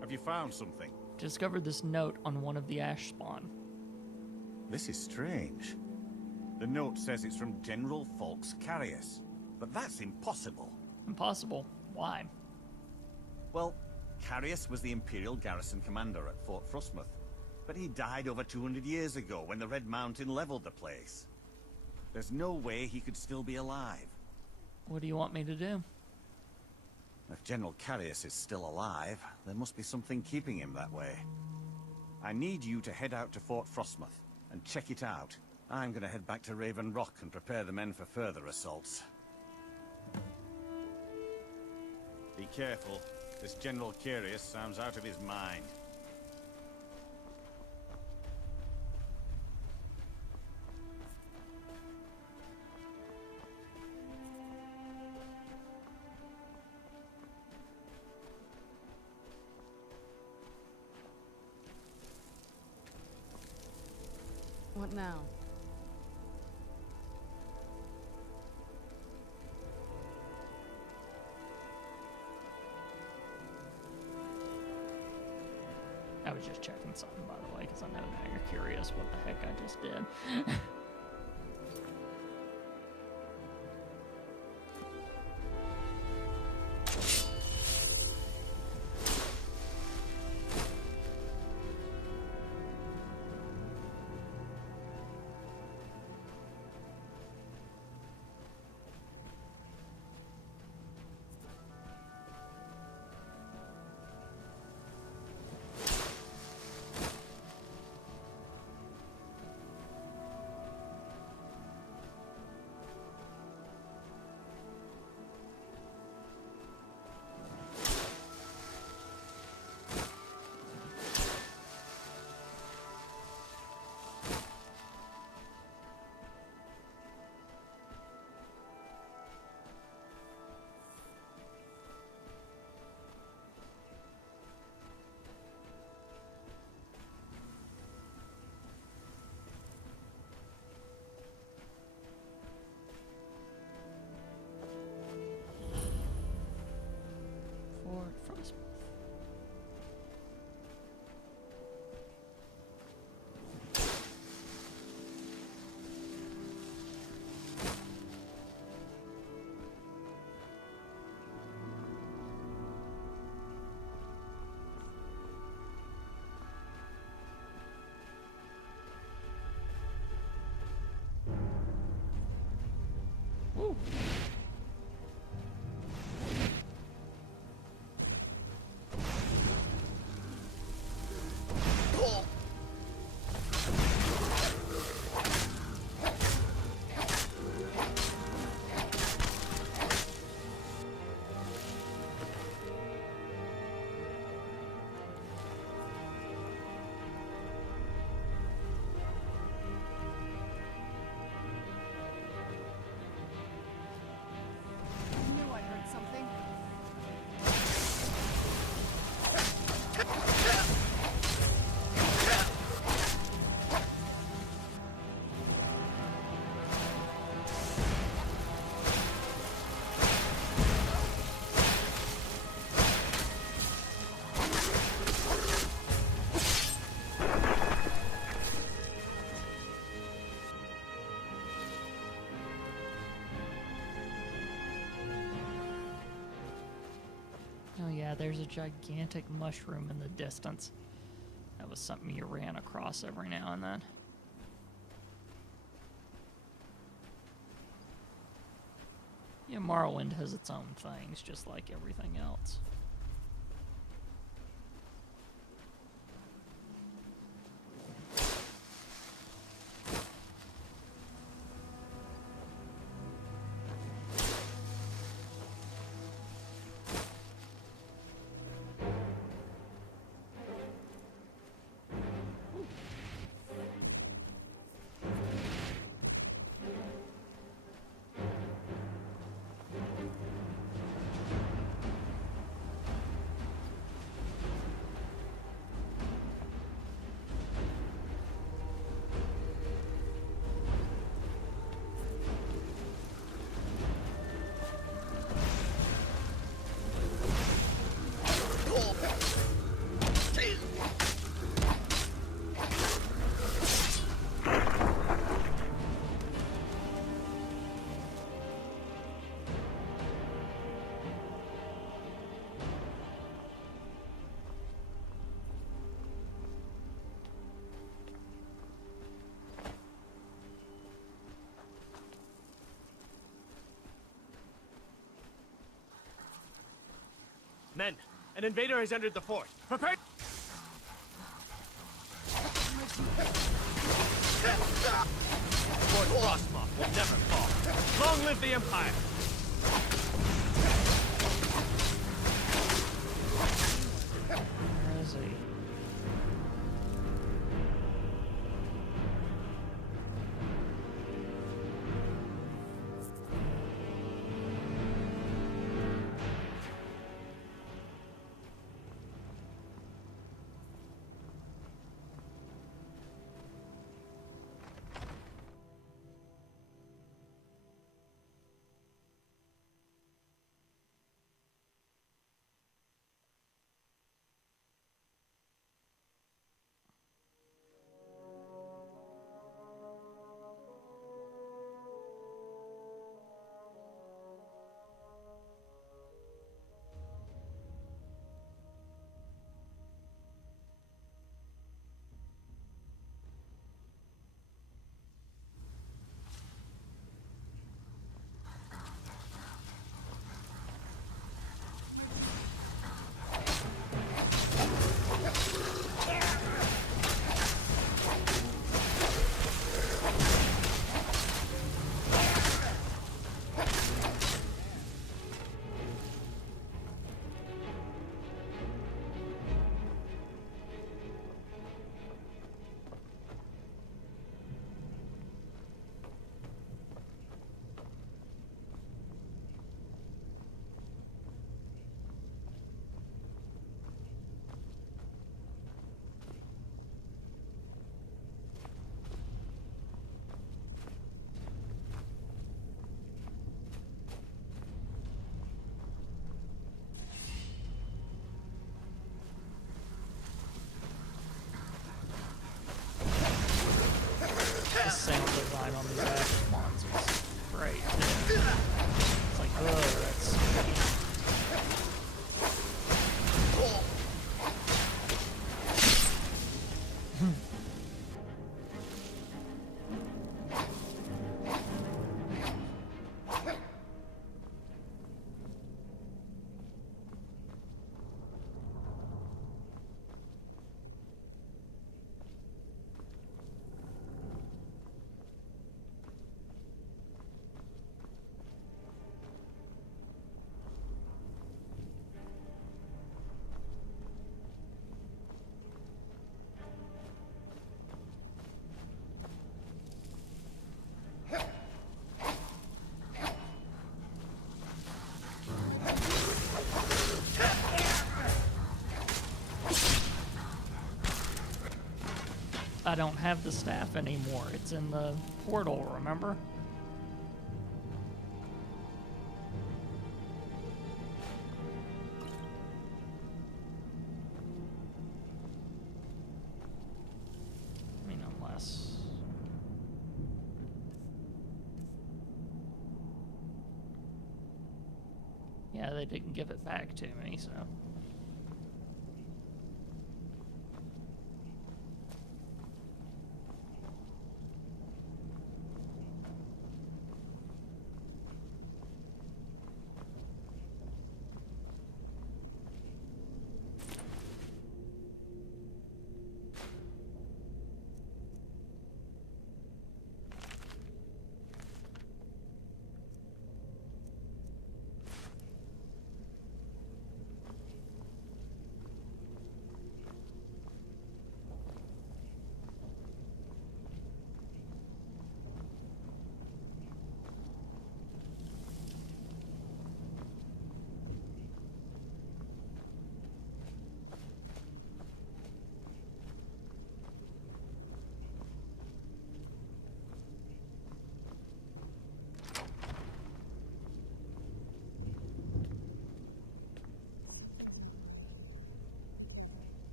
Have you found something? Discovered this note on one of the Ashspawn. This is strange. The note says it's from General Folks Carius, but that's impossible. Impossible? Why? Well, Carius was the Imperial garrison commander at Fort Frostmoth, but he died over 200 years ago when the Red Mountain leveled the place. There's no way he could still be alive. What do you want me to do? If General Carius is still alive, there must be something keeping him that way. I need you to head out to Fort Frostmoth and check it out. I'm gonna head back to Raven Rock and prepare the men for further assaults. Be careful. This General Curious sounds out of his mind. What now? I was just checking something, by the way, because I know now you're curious what the heck I just did. Woo. Oh yeah, there's a gigantic mushroom in the distance. That was something you ran across every now and then. Yeah, Morrowind has its own things, just like everything else. Men, an invader has entered the fort. Prepare! Fort Frostmoth will never fall. Long live the Empire! see. The sound design on these action ones is great. It's like, oh, that's... I don't have the staff anymore. It's in the portal, remember? I mean, unless... Yeah, they didn't give it back to me, so...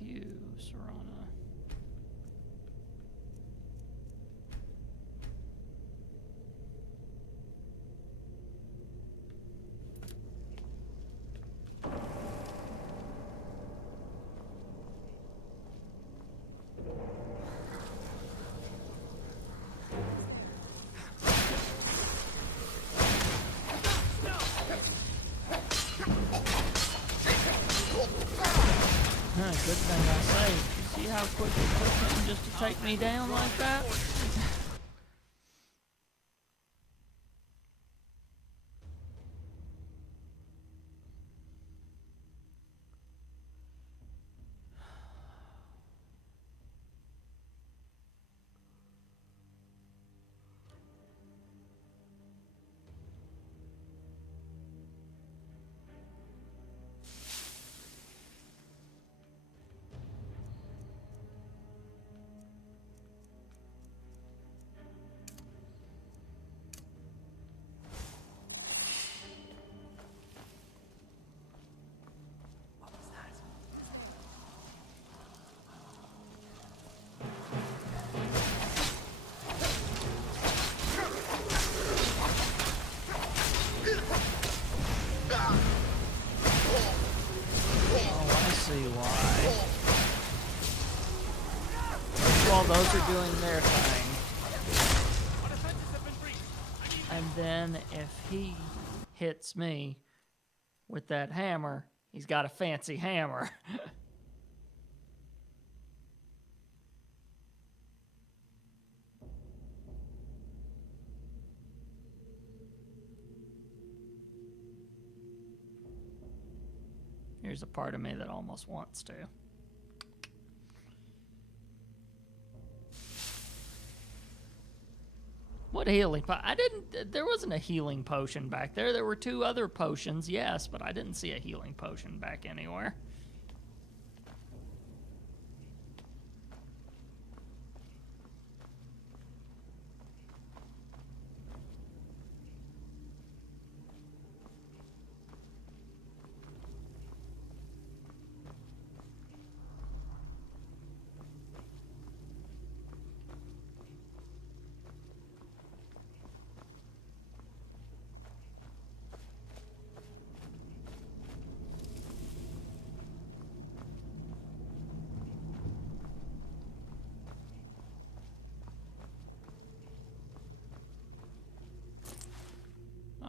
You, Serana. Good thing I saved. You see how quick it took him just to take me down like that? see why. First of all, those are doing their thing. And then if he hits me with that hammer, he's got a fancy hammer. Here's a part of me that almost wants to. What healing there wasn't a healing potion back there. There were 2 other potions, yes, but I didn't see a healing potion back anywhere.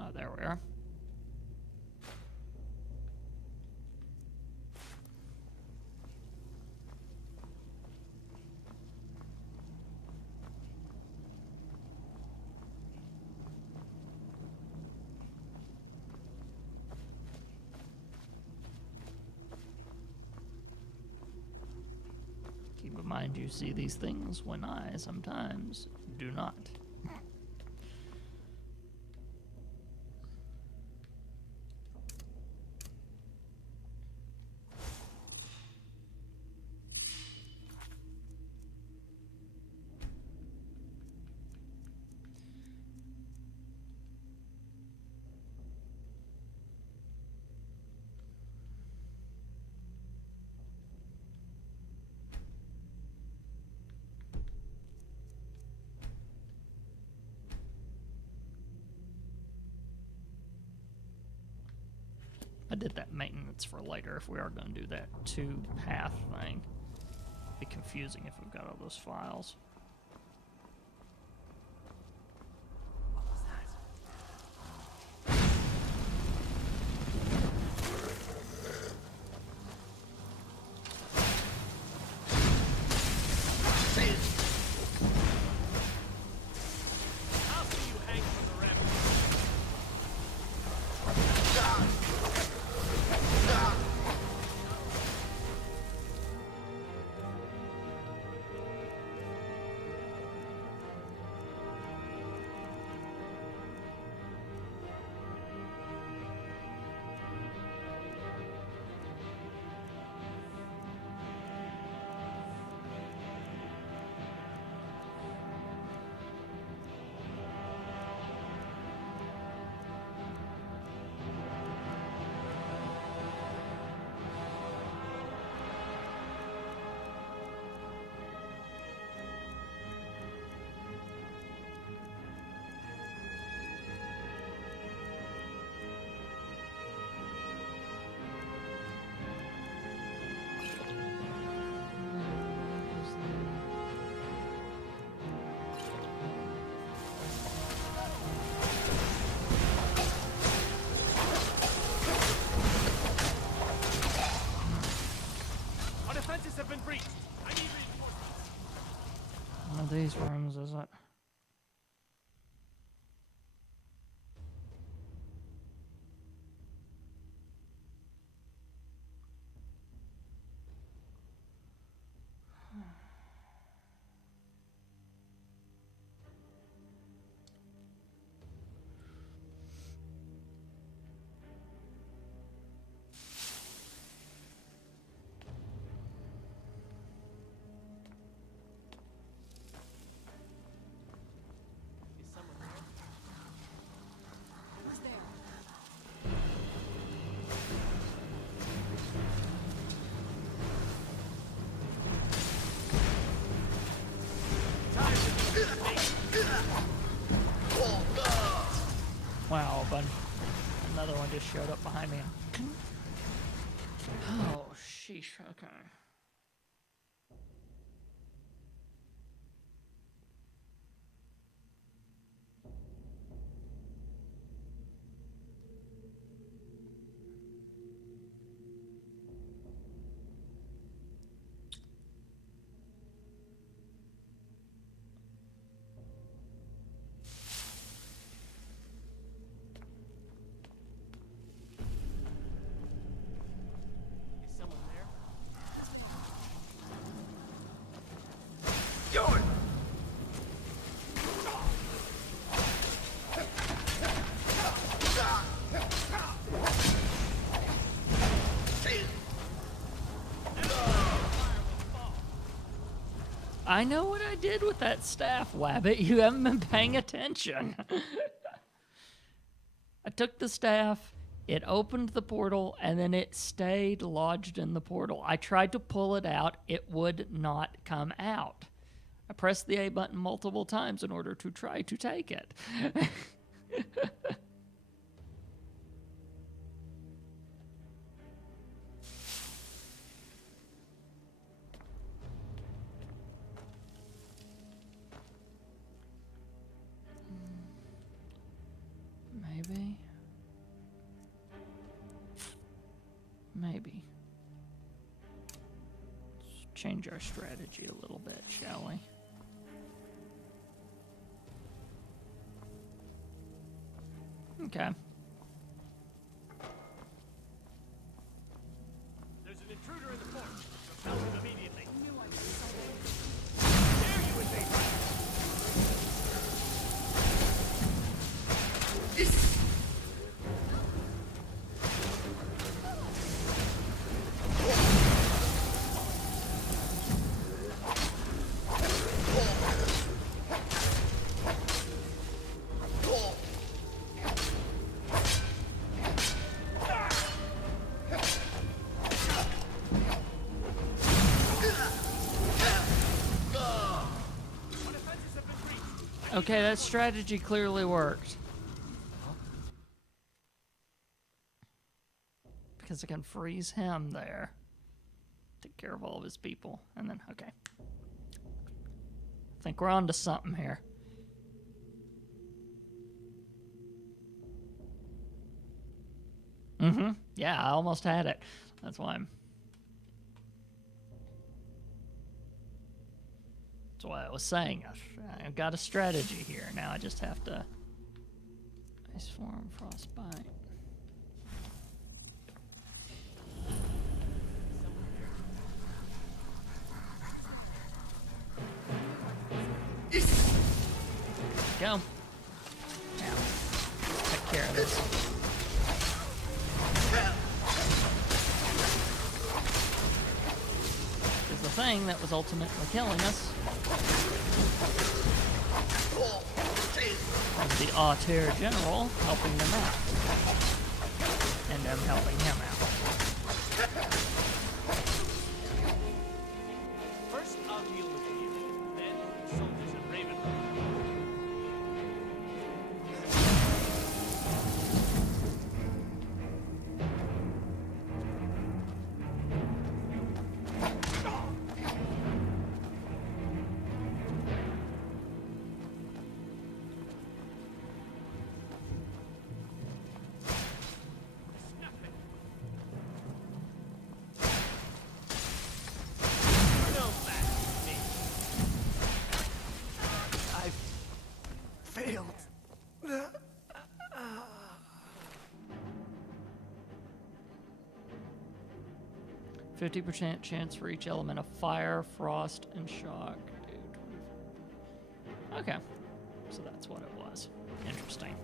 Oh, there we are. Keep in mind you see these things when I sometimes do not. I did that maintenance for later if we are going to do that 2-path thing. It'd be confusing if we've got all those files. What was that? I'll see you hang from the raft. Have been breached. I need reinforcements. One of these rooms, is it? Wow, but another one just showed up behind me. Oh, shit. Sheesh, okay. Is someone there? I know what I did with that staff, Wabbit. You haven't been paying attention. I took the staff, it opened the portal, and then it stayed lodged in the portal. I tried to pull it out. It would not come out. I pressed the A button multiple times in order to try to take it. Maybe. Maybe. Let's change our strategy a little bit, shall we? Okay. There's an intruder in the fort. Repel him immediately. Dare you invade my Okay, that strategy clearly worked. Because I can freeze him there. Take care of all of his people. And then, okay. I think we're on to something here. Mm-hmm. Yeah, I almost had it. That's why That's why I was saying I've got a strategy here. Now I just have to Ice Form, Frostbite. Go. Now, take care of this. Is the thing that was ultimately killing us. Was the Auteur General helping them out. And them helping him out. First, I'll deal with you, then the soldiers of Raven. Failed. 50% chance for each element of fire, frost, and shock. Dude. Okay. So that's what it was. Interesting.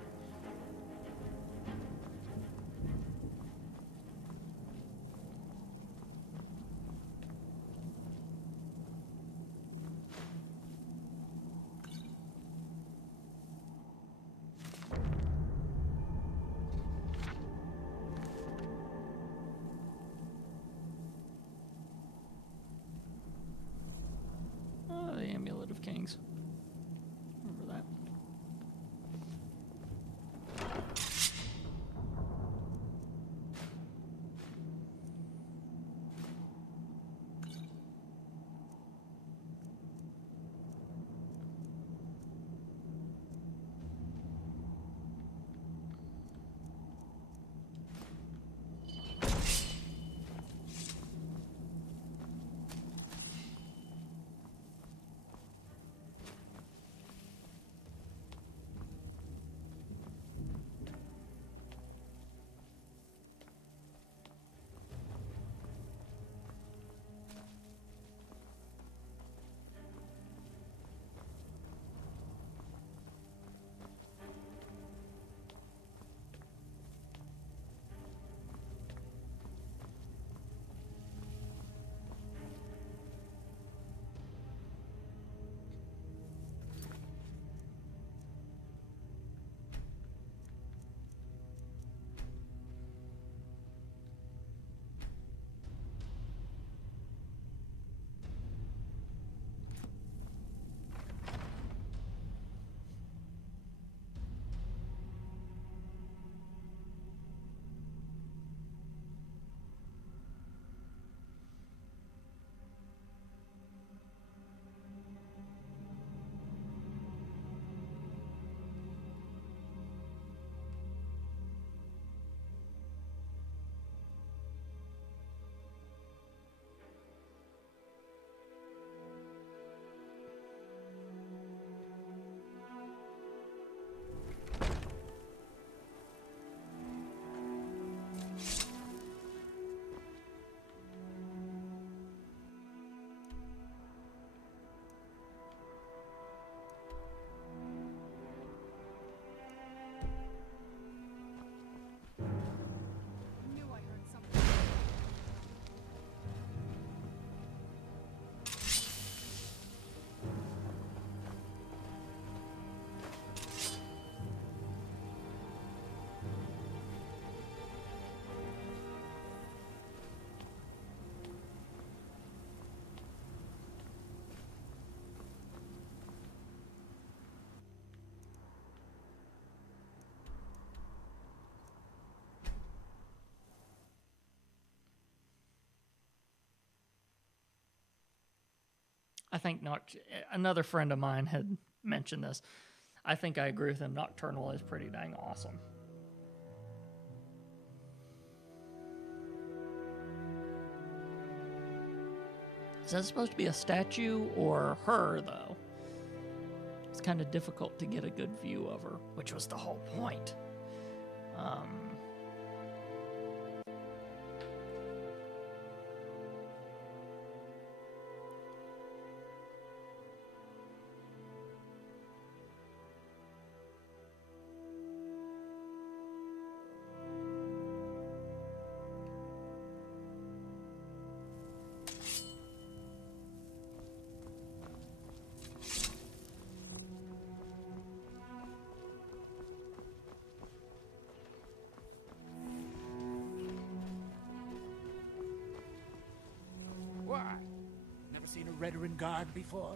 The Amulet of Kings. Remember that. I think another friend of mine had mentioned this. I think I agree with him. Nocturnal is pretty dang awesome. Is that supposed to be a statue or her, though? It's kind of difficult to get a good view of her, which was the whole point. Why? Never seen a Redoran guard before?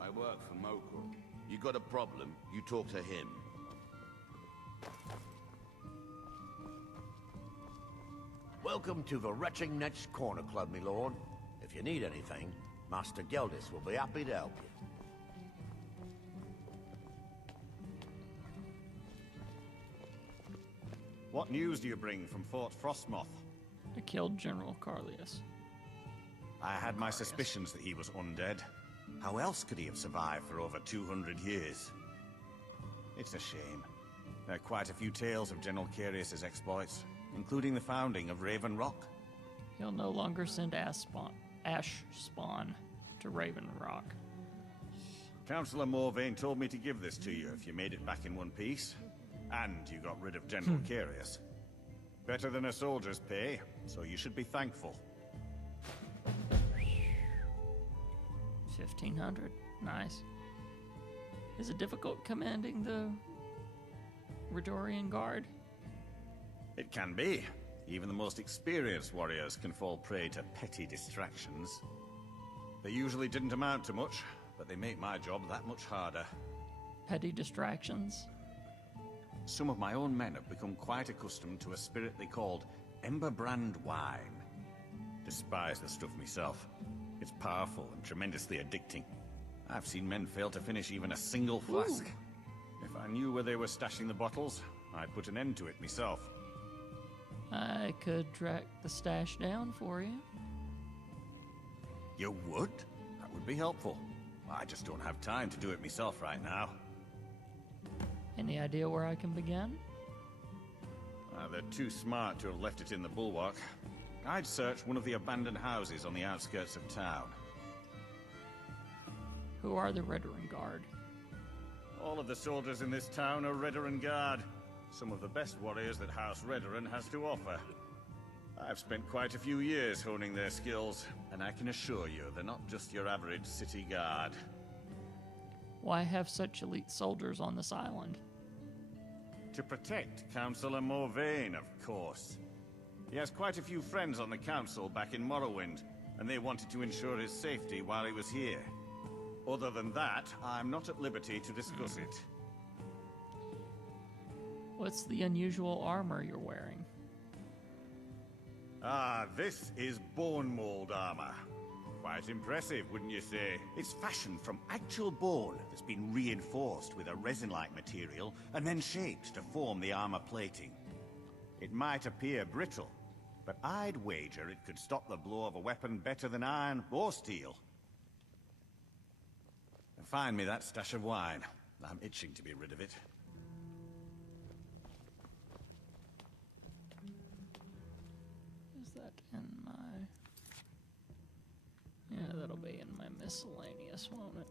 I work for Mokor. You got a problem, you talk to him. Welcome to the Retching Net's Corner Club, my lord. If you need anything, Master Geldis will be happy to help you. What news do you bring from Fort Frostmoth? I killed General Carlius. I had my suspicions that he was undead. How else could he have survived for over 200 years? It's a shame. There are quite a few tales of General Carius's exploits, including the founding of Raven Rock. He'll no longer send Ash Spawn to Raven Rock. Councillor Morvain told me to give this to you if you made it back in one piece. And you got rid of General Carius. Better than a soldier's pay, so you should be thankful. 1,500. Nice. Is it difficult commanding the Redorian Guard? It can be. Even the most experienced warriors can fall prey to petty distractions. They usually didn't amount to much, but they make my job that much harder. Petty distractions? Some of my own men have become quite accustomed to a spirit they called Emberbrand wine. Despise the stuff myself. It's powerful and tremendously addicting. I've seen men fail to finish even a single flask. Ooh. If I knew where they were stashing the bottles, I'd put an end to it myself. I could track the stash down for you. You would? That would be helpful. I just don't have time to do it myself right now. Any idea where I can begin? They're too smart to have left it in the bulwark. I'd search one of the abandoned houses on the outskirts of town. Who are the Redoran Guard? All of the soldiers in this town are Redoran Guard. Some of the best warriors that House Redoran has to offer. I've spent quite a few years honing their skills, and I can assure you they're not just your average city guard. Why have such elite soldiers on this island? To protect Councillor Morvain, of course. He has quite a few friends on the council back in Morrowind, and they wanted to ensure his safety while he was here. Other than that, I'm not at liberty to discuss it. What's the unusual armor you're wearing? Ah, this is bone mold armor. Quite impressive, wouldn't you say? It's fashioned from actual bone that's been reinforced with a resin-like material and then shaped to form the armor plating. It might appear brittle, but I'd wager it could stop the blow of a weapon better than iron or steel. Find me that stash of wine. I'm itching to be rid of it. Is that in my... Yeah, that'll be in my miscellaneous, won't it?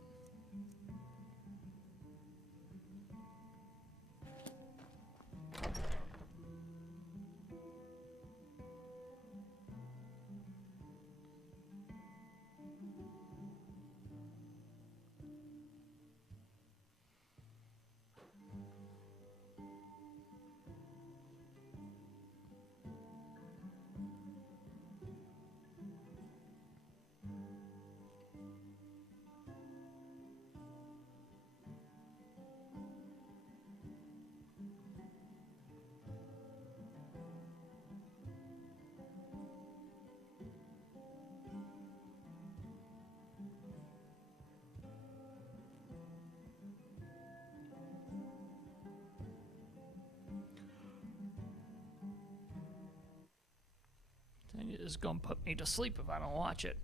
is gonna put me to sleep if I don't watch it.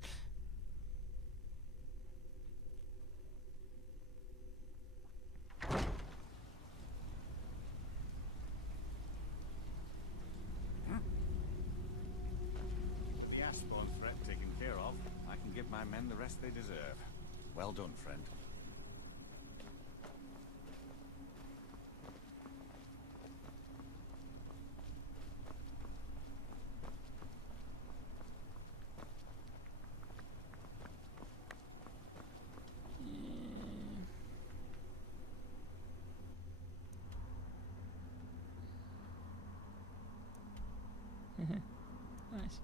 The Ashbourne threat taken care of, I can give my men the rest they deserve. Well done, friend. Nice.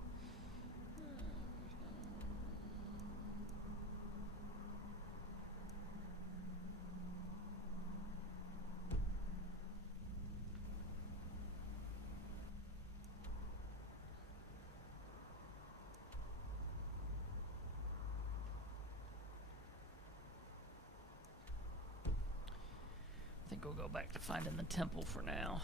I think we'll go back to finding the temple for now.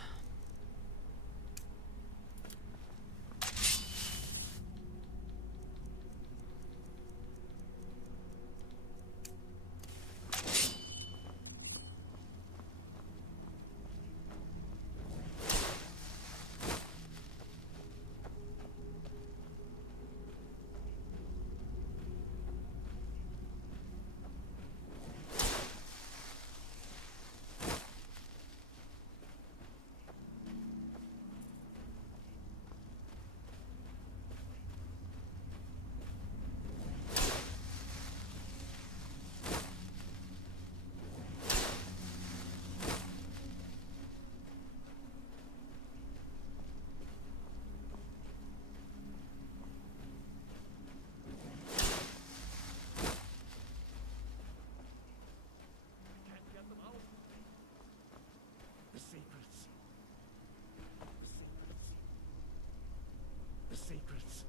The secrets.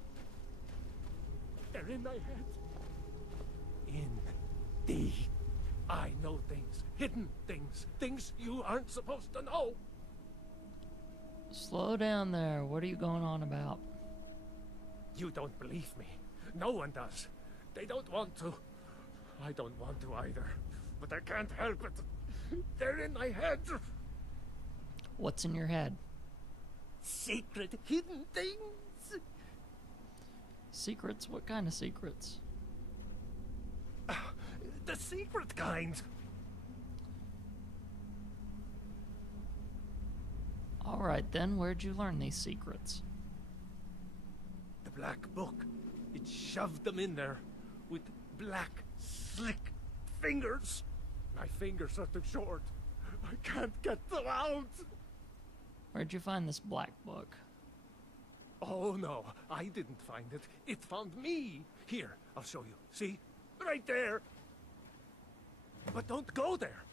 They're in my head. I know things. Hidden things. Things you aren't supposed to know. Slow down there. What are you going on about? You don't believe me. No one does. They don't want to. I don't want to either. But I can't help it. They're in my head. What's in your head? Secret hidden things. Secrets? What kind of secrets? The secret kind. Alright then, where'd you learn these secrets? The black book. It shoved them in there with black, slick fingers. My fingers are too short. I can't get them out. Where'd you find this black book? Oh no, I didn't find it. It found me. Here, I'll show you. See? Right there. But don't go there.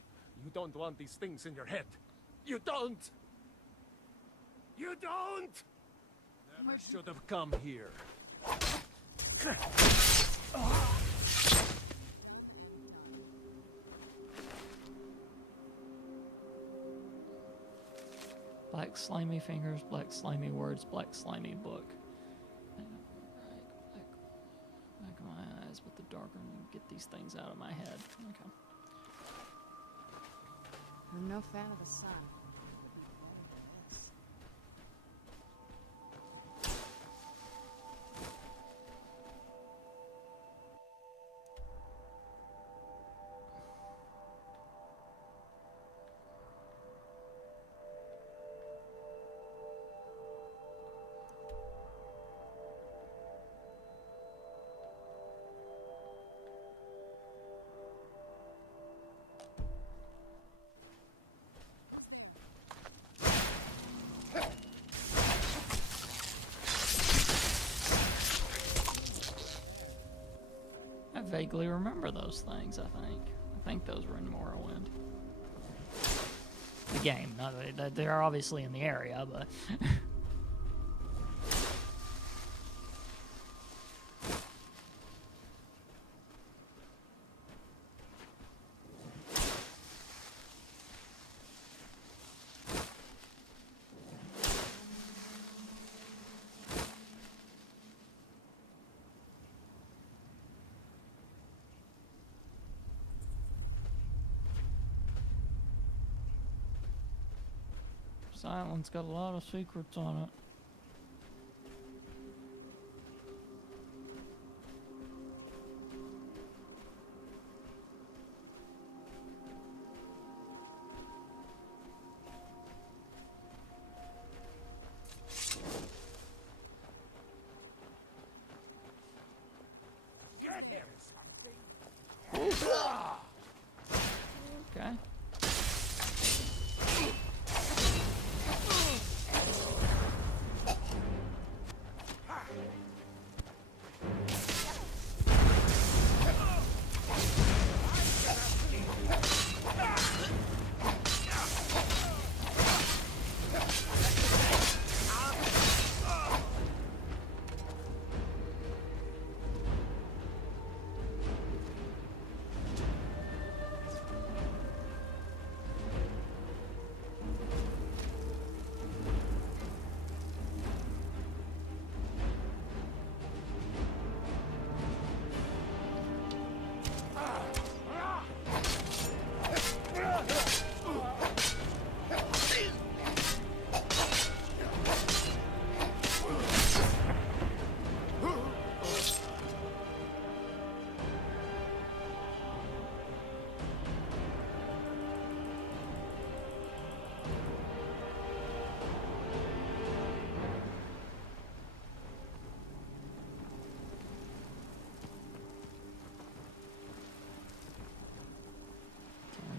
You don't want these things in your head. You don't. You don't. Never should have come here. Black slimy fingers, black slimy words, black slimy book. Back of my eyes, but the darker you get these things out of my head. Okay. I'm no fan of the sun. I vaguely remember those things, I think. I think those were in Morrowind. The game. No, they're obviously in the area, but... This island's got a lot of secrets on it. Get him something. Okay.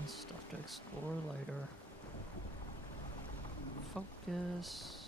Stuff to explore later. Focus.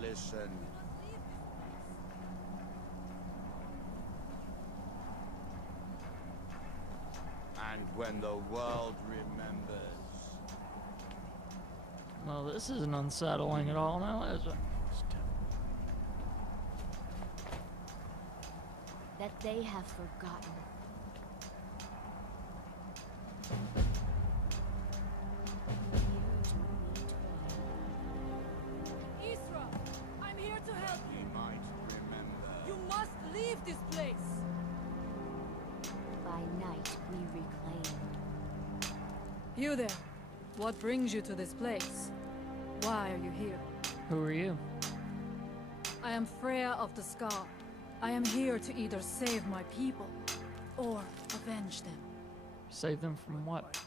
listen. And when the world remembers. Well, this isn't unsettling at all now, is it? That they have forgotten. Isra, I'm here to help you. We might remember. You must leave this place. By night, we reclaim. You there. What brings you to this place? Why are you here? Who are you? I am Freya of the Scar. I am here to either save my people, or avenge them. Save them from what?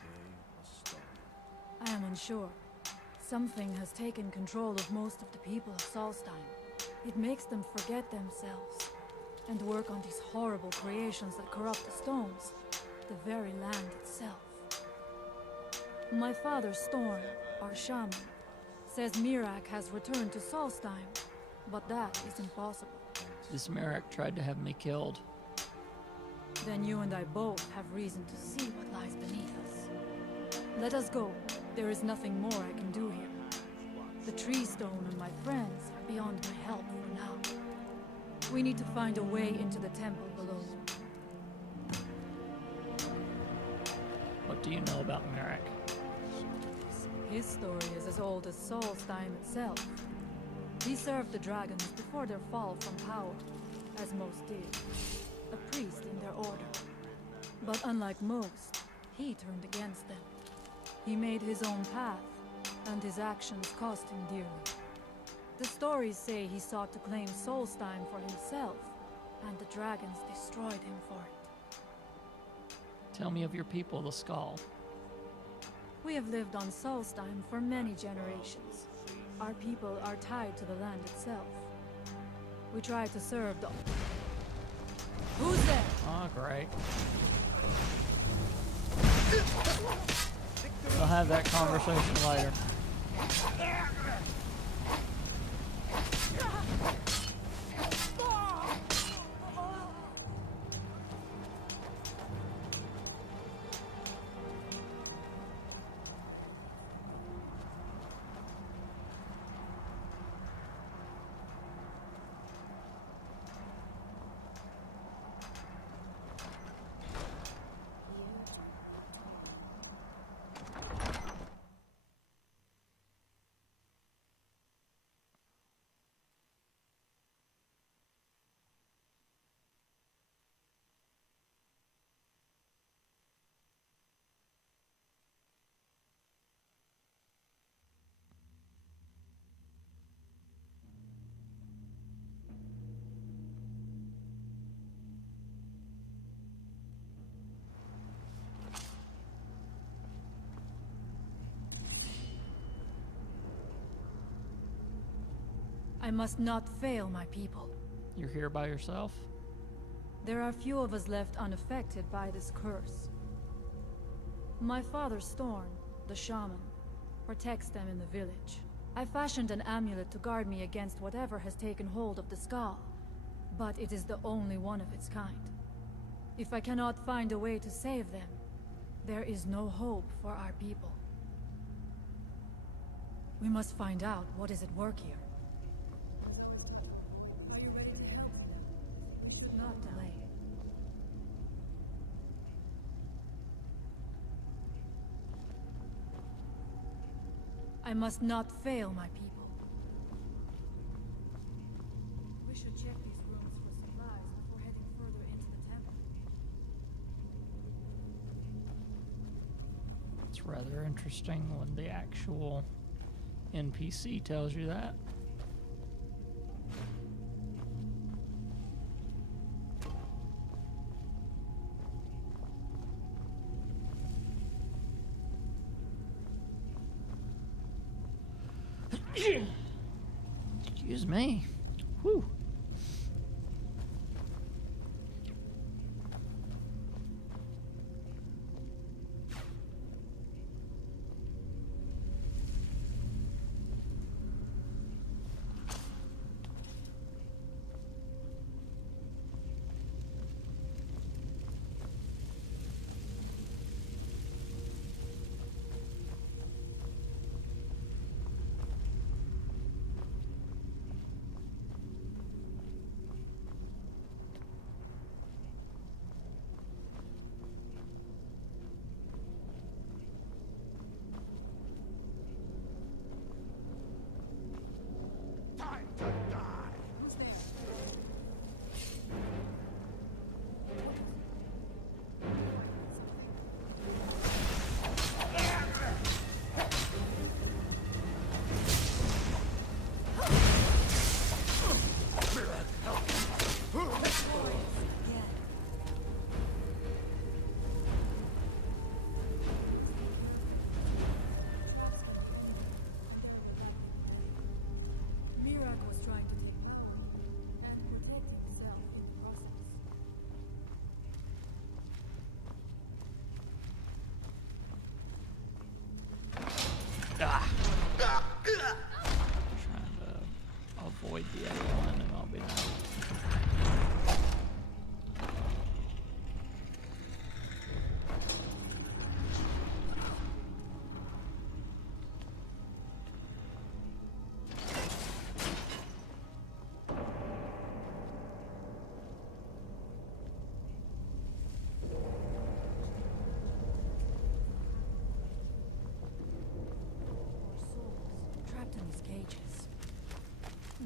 I am unsure. Something has taken control of most of the people of Solstheim. It makes them forget themselves, and work on these horrible creations that corrupt the stones, the very land itself. My father, Storm, our shaman, says Mirak has returned to Solstheim, but that is impossible. This Mirak tried to have me killed. Then you and I both have reason to see what lies beneath us. Let us go. There is nothing more I can do here. The tree stone and my friends are beyond my help for now. We need to find a way into the temple below. What do you know about Mirak? His story is as old as Solstheim itself. He served the dragons before their fall from power, as most did. A priest in their order. But unlike most, he turned against them. He made his own path, and his actions cost him dearly. The stories say he sought to claim Solstheim for himself, and the dragons destroyed him for it. Tell me of your people, the Skull. We have lived on Solstheim for many generations. Our people are tied to the land itself. We try to serve the... Who's there? Oh, great. We'll have that conversation later. I must not fail my people. You're here by yourself? There are few of us left unaffected by this curse. My father, Storm, the shaman, protects them in the village. I fashioned an amulet to guard me against whatever has taken hold of the skull, but it is the only one of its kind. If I cannot find a way to save them, there is no hope for our people. We must find out what is at work here. Are you ready to help them? We should not delay. I must not fail my people. We should check these rooms for supplies before heading further into the temple. It's rather interesting when the actual NPC tells you that. Excuse me. Whew.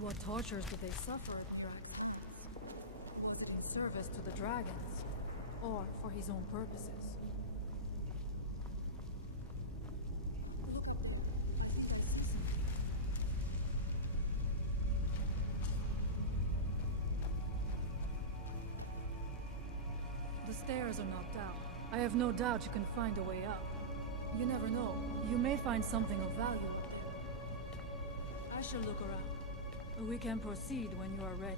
What tortures did they suffer at the Dragon Balls? Was it in service to the dragons, or for his own purposes? The stairs are knocked out. I have no doubt you can find a way up. You never know. You may find something of value up there. I shall look around. We can proceed when you are ready.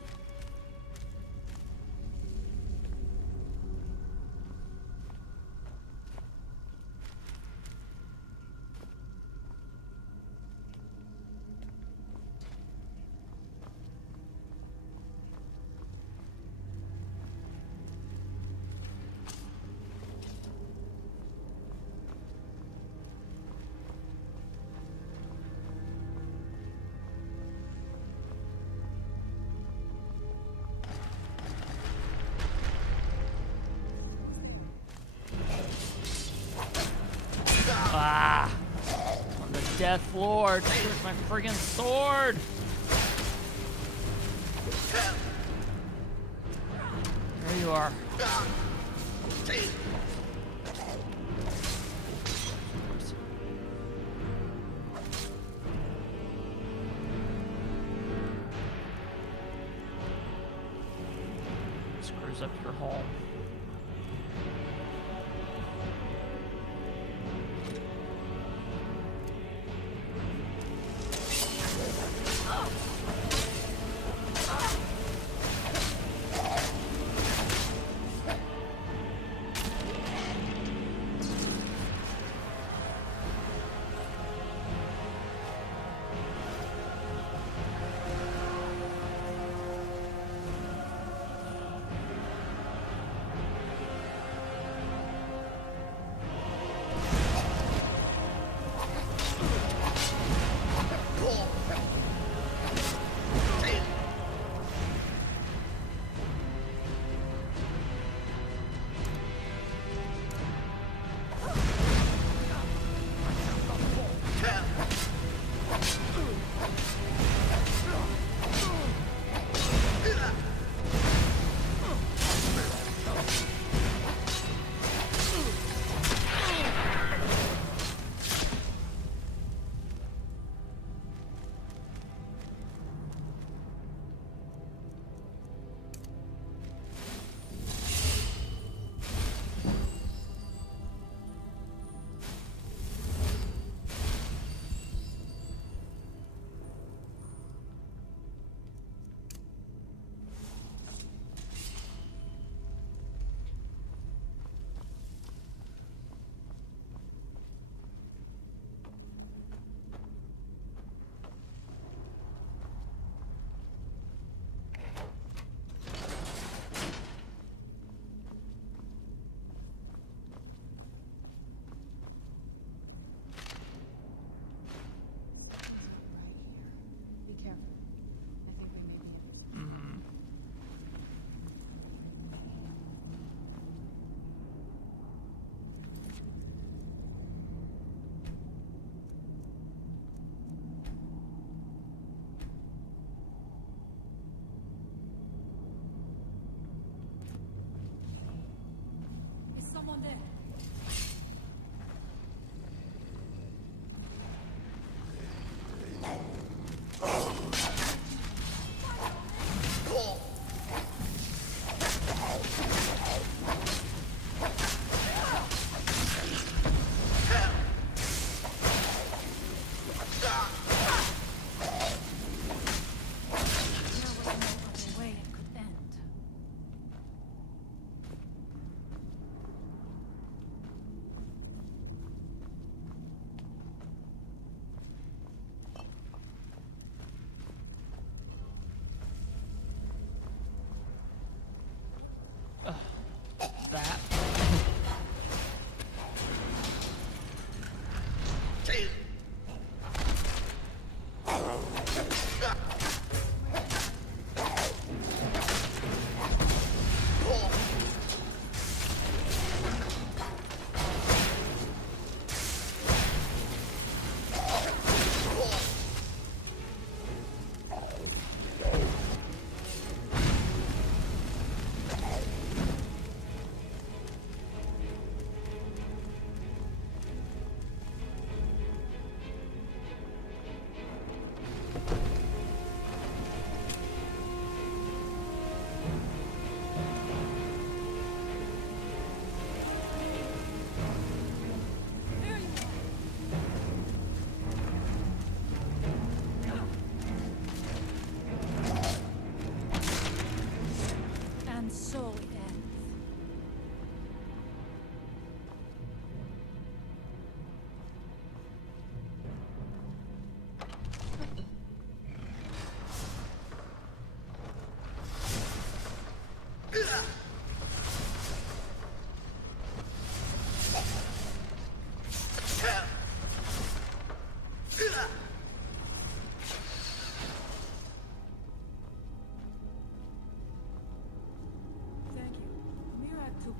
Ah! On the Death Lord. Where's my friggin' sword? There you are. Screws up your home.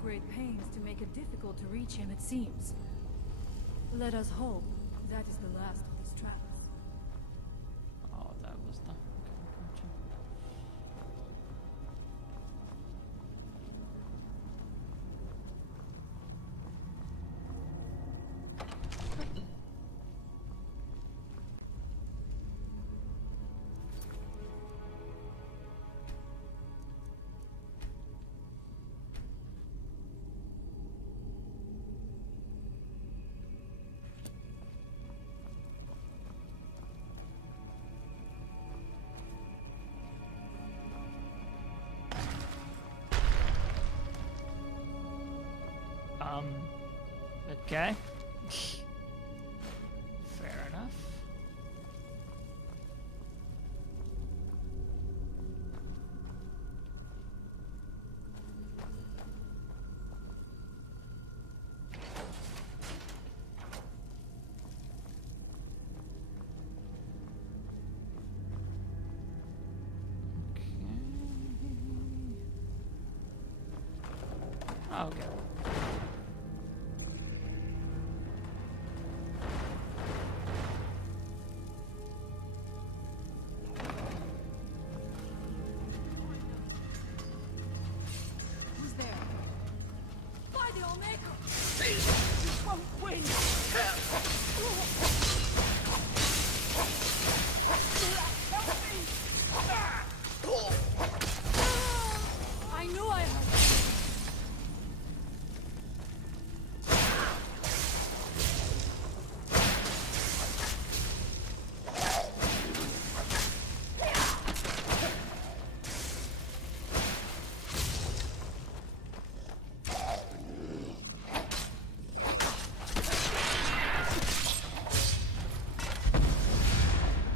great pains to make it difficult to reach him, it seems. Let us hope that is the last of these traps. Oh, that was the... Okay, okay. Fair enough. Okay. Okay. Who's there? By the Omega! You won't win! I knew I had...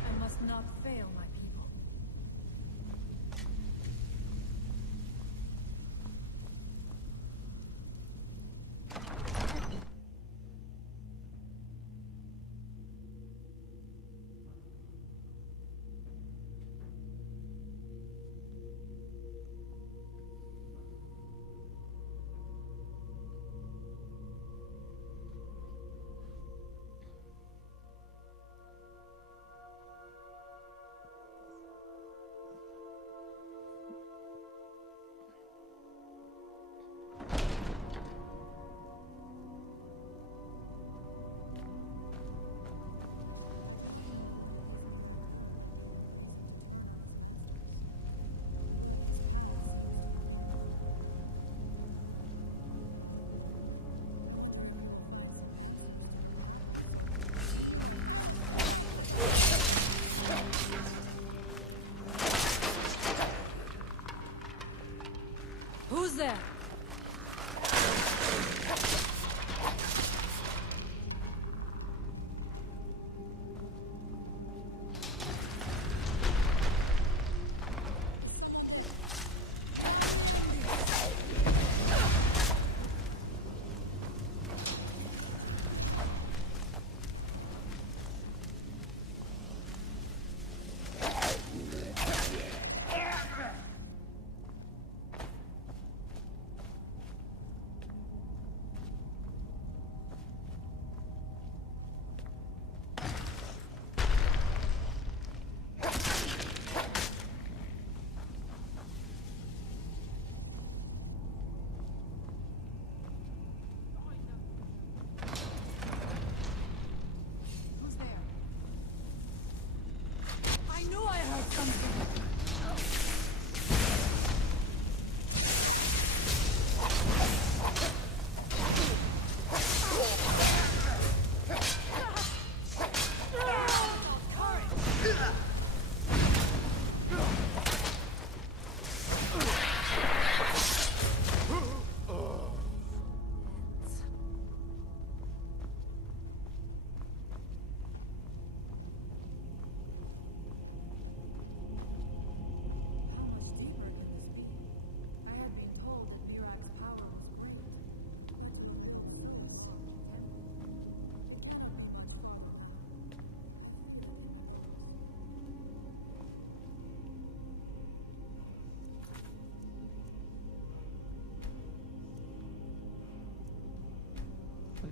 I must not fail my people. Who's there?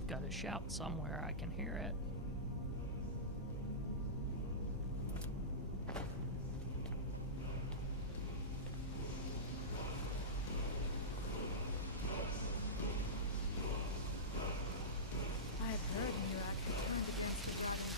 You've got to shout somewhere. I can hear it. I have heard Mirak turned against the goddess.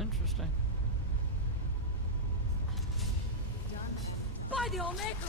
Interesting. By the Olmeca!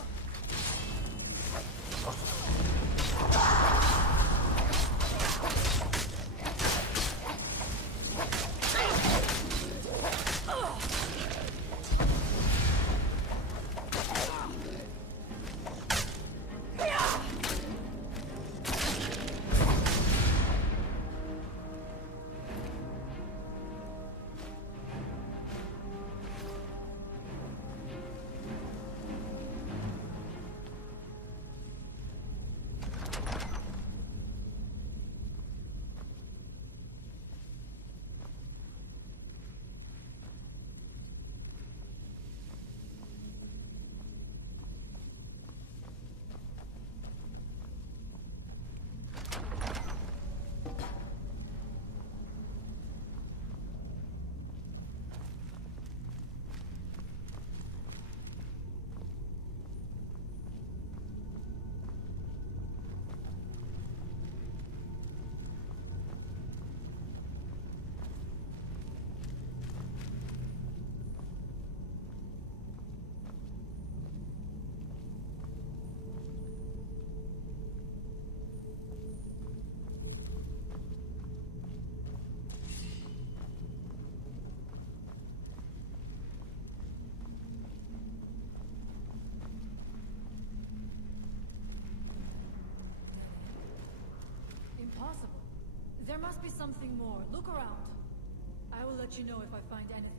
Impossible. There must be something more. Look around. I will let you know if I find anything.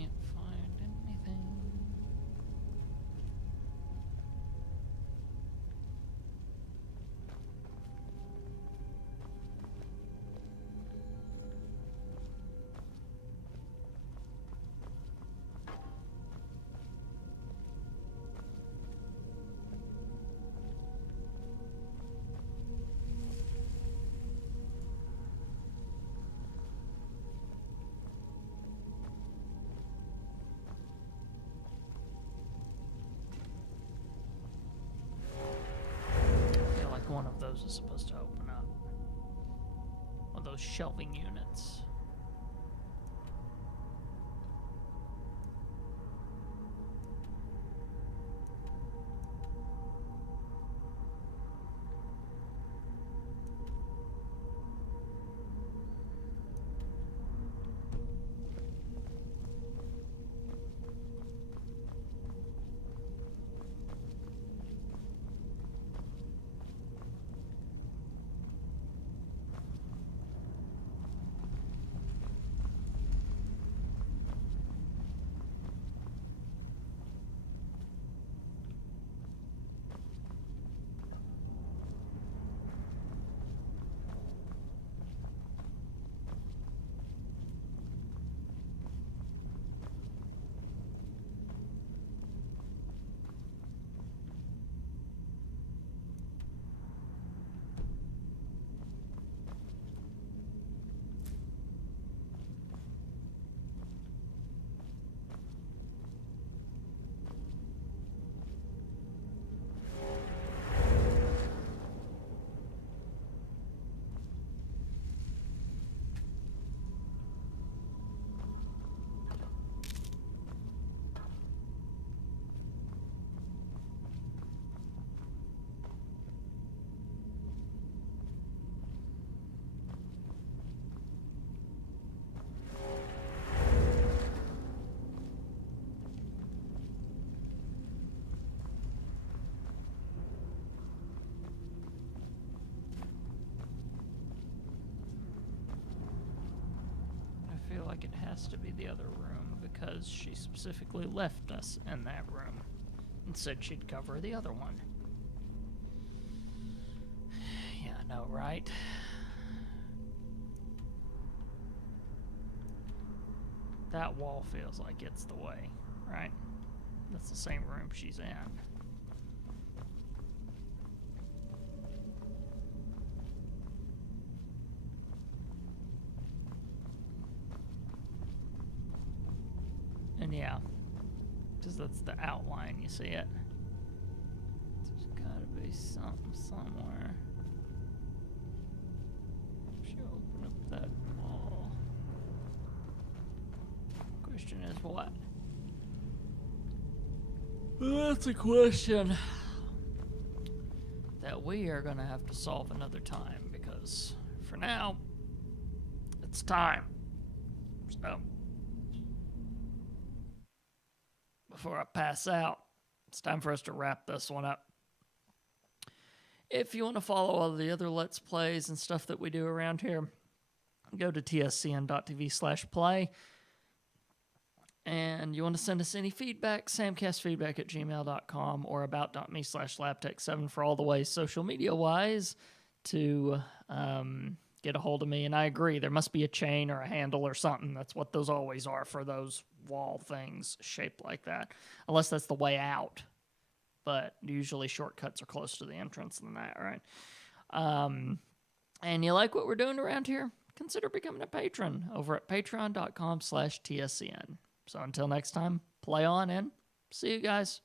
Can't find anything. One of those is supposed to open up. One of those shelving units. I feel like it has to be the other room because she specifically left us in that room and said she'd cover the other one. Yeah, I know, right? That wall feels like it's the way, right? That's the same room she's in. And yeah, because that's the outline, you see it? There's gotta be something somewhere. She opened up that wall. Question is what? That's a question that we are gonna have to solve another time, because for now, it's time. So, before I pass out, it's time for us to wrap this one up. If you want to follow all the other Let's Plays and stuff that we do around here, go to tscn.tv/play. And you want to send us any feedback, samcastfeedback@gmail.com or about.me/labtech7 for all the ways social media-wise to get a hold of me. And I agree, there must be a chain or a handle or something. That's what those always are for those wall things shaped like that. Unless that's the way out. But usually shortcuts are closer to the entrance than that, right? And you like what we're doing around here? Consider becoming a patron over at patreon.com/tscn. So until next time, play on and see you guys.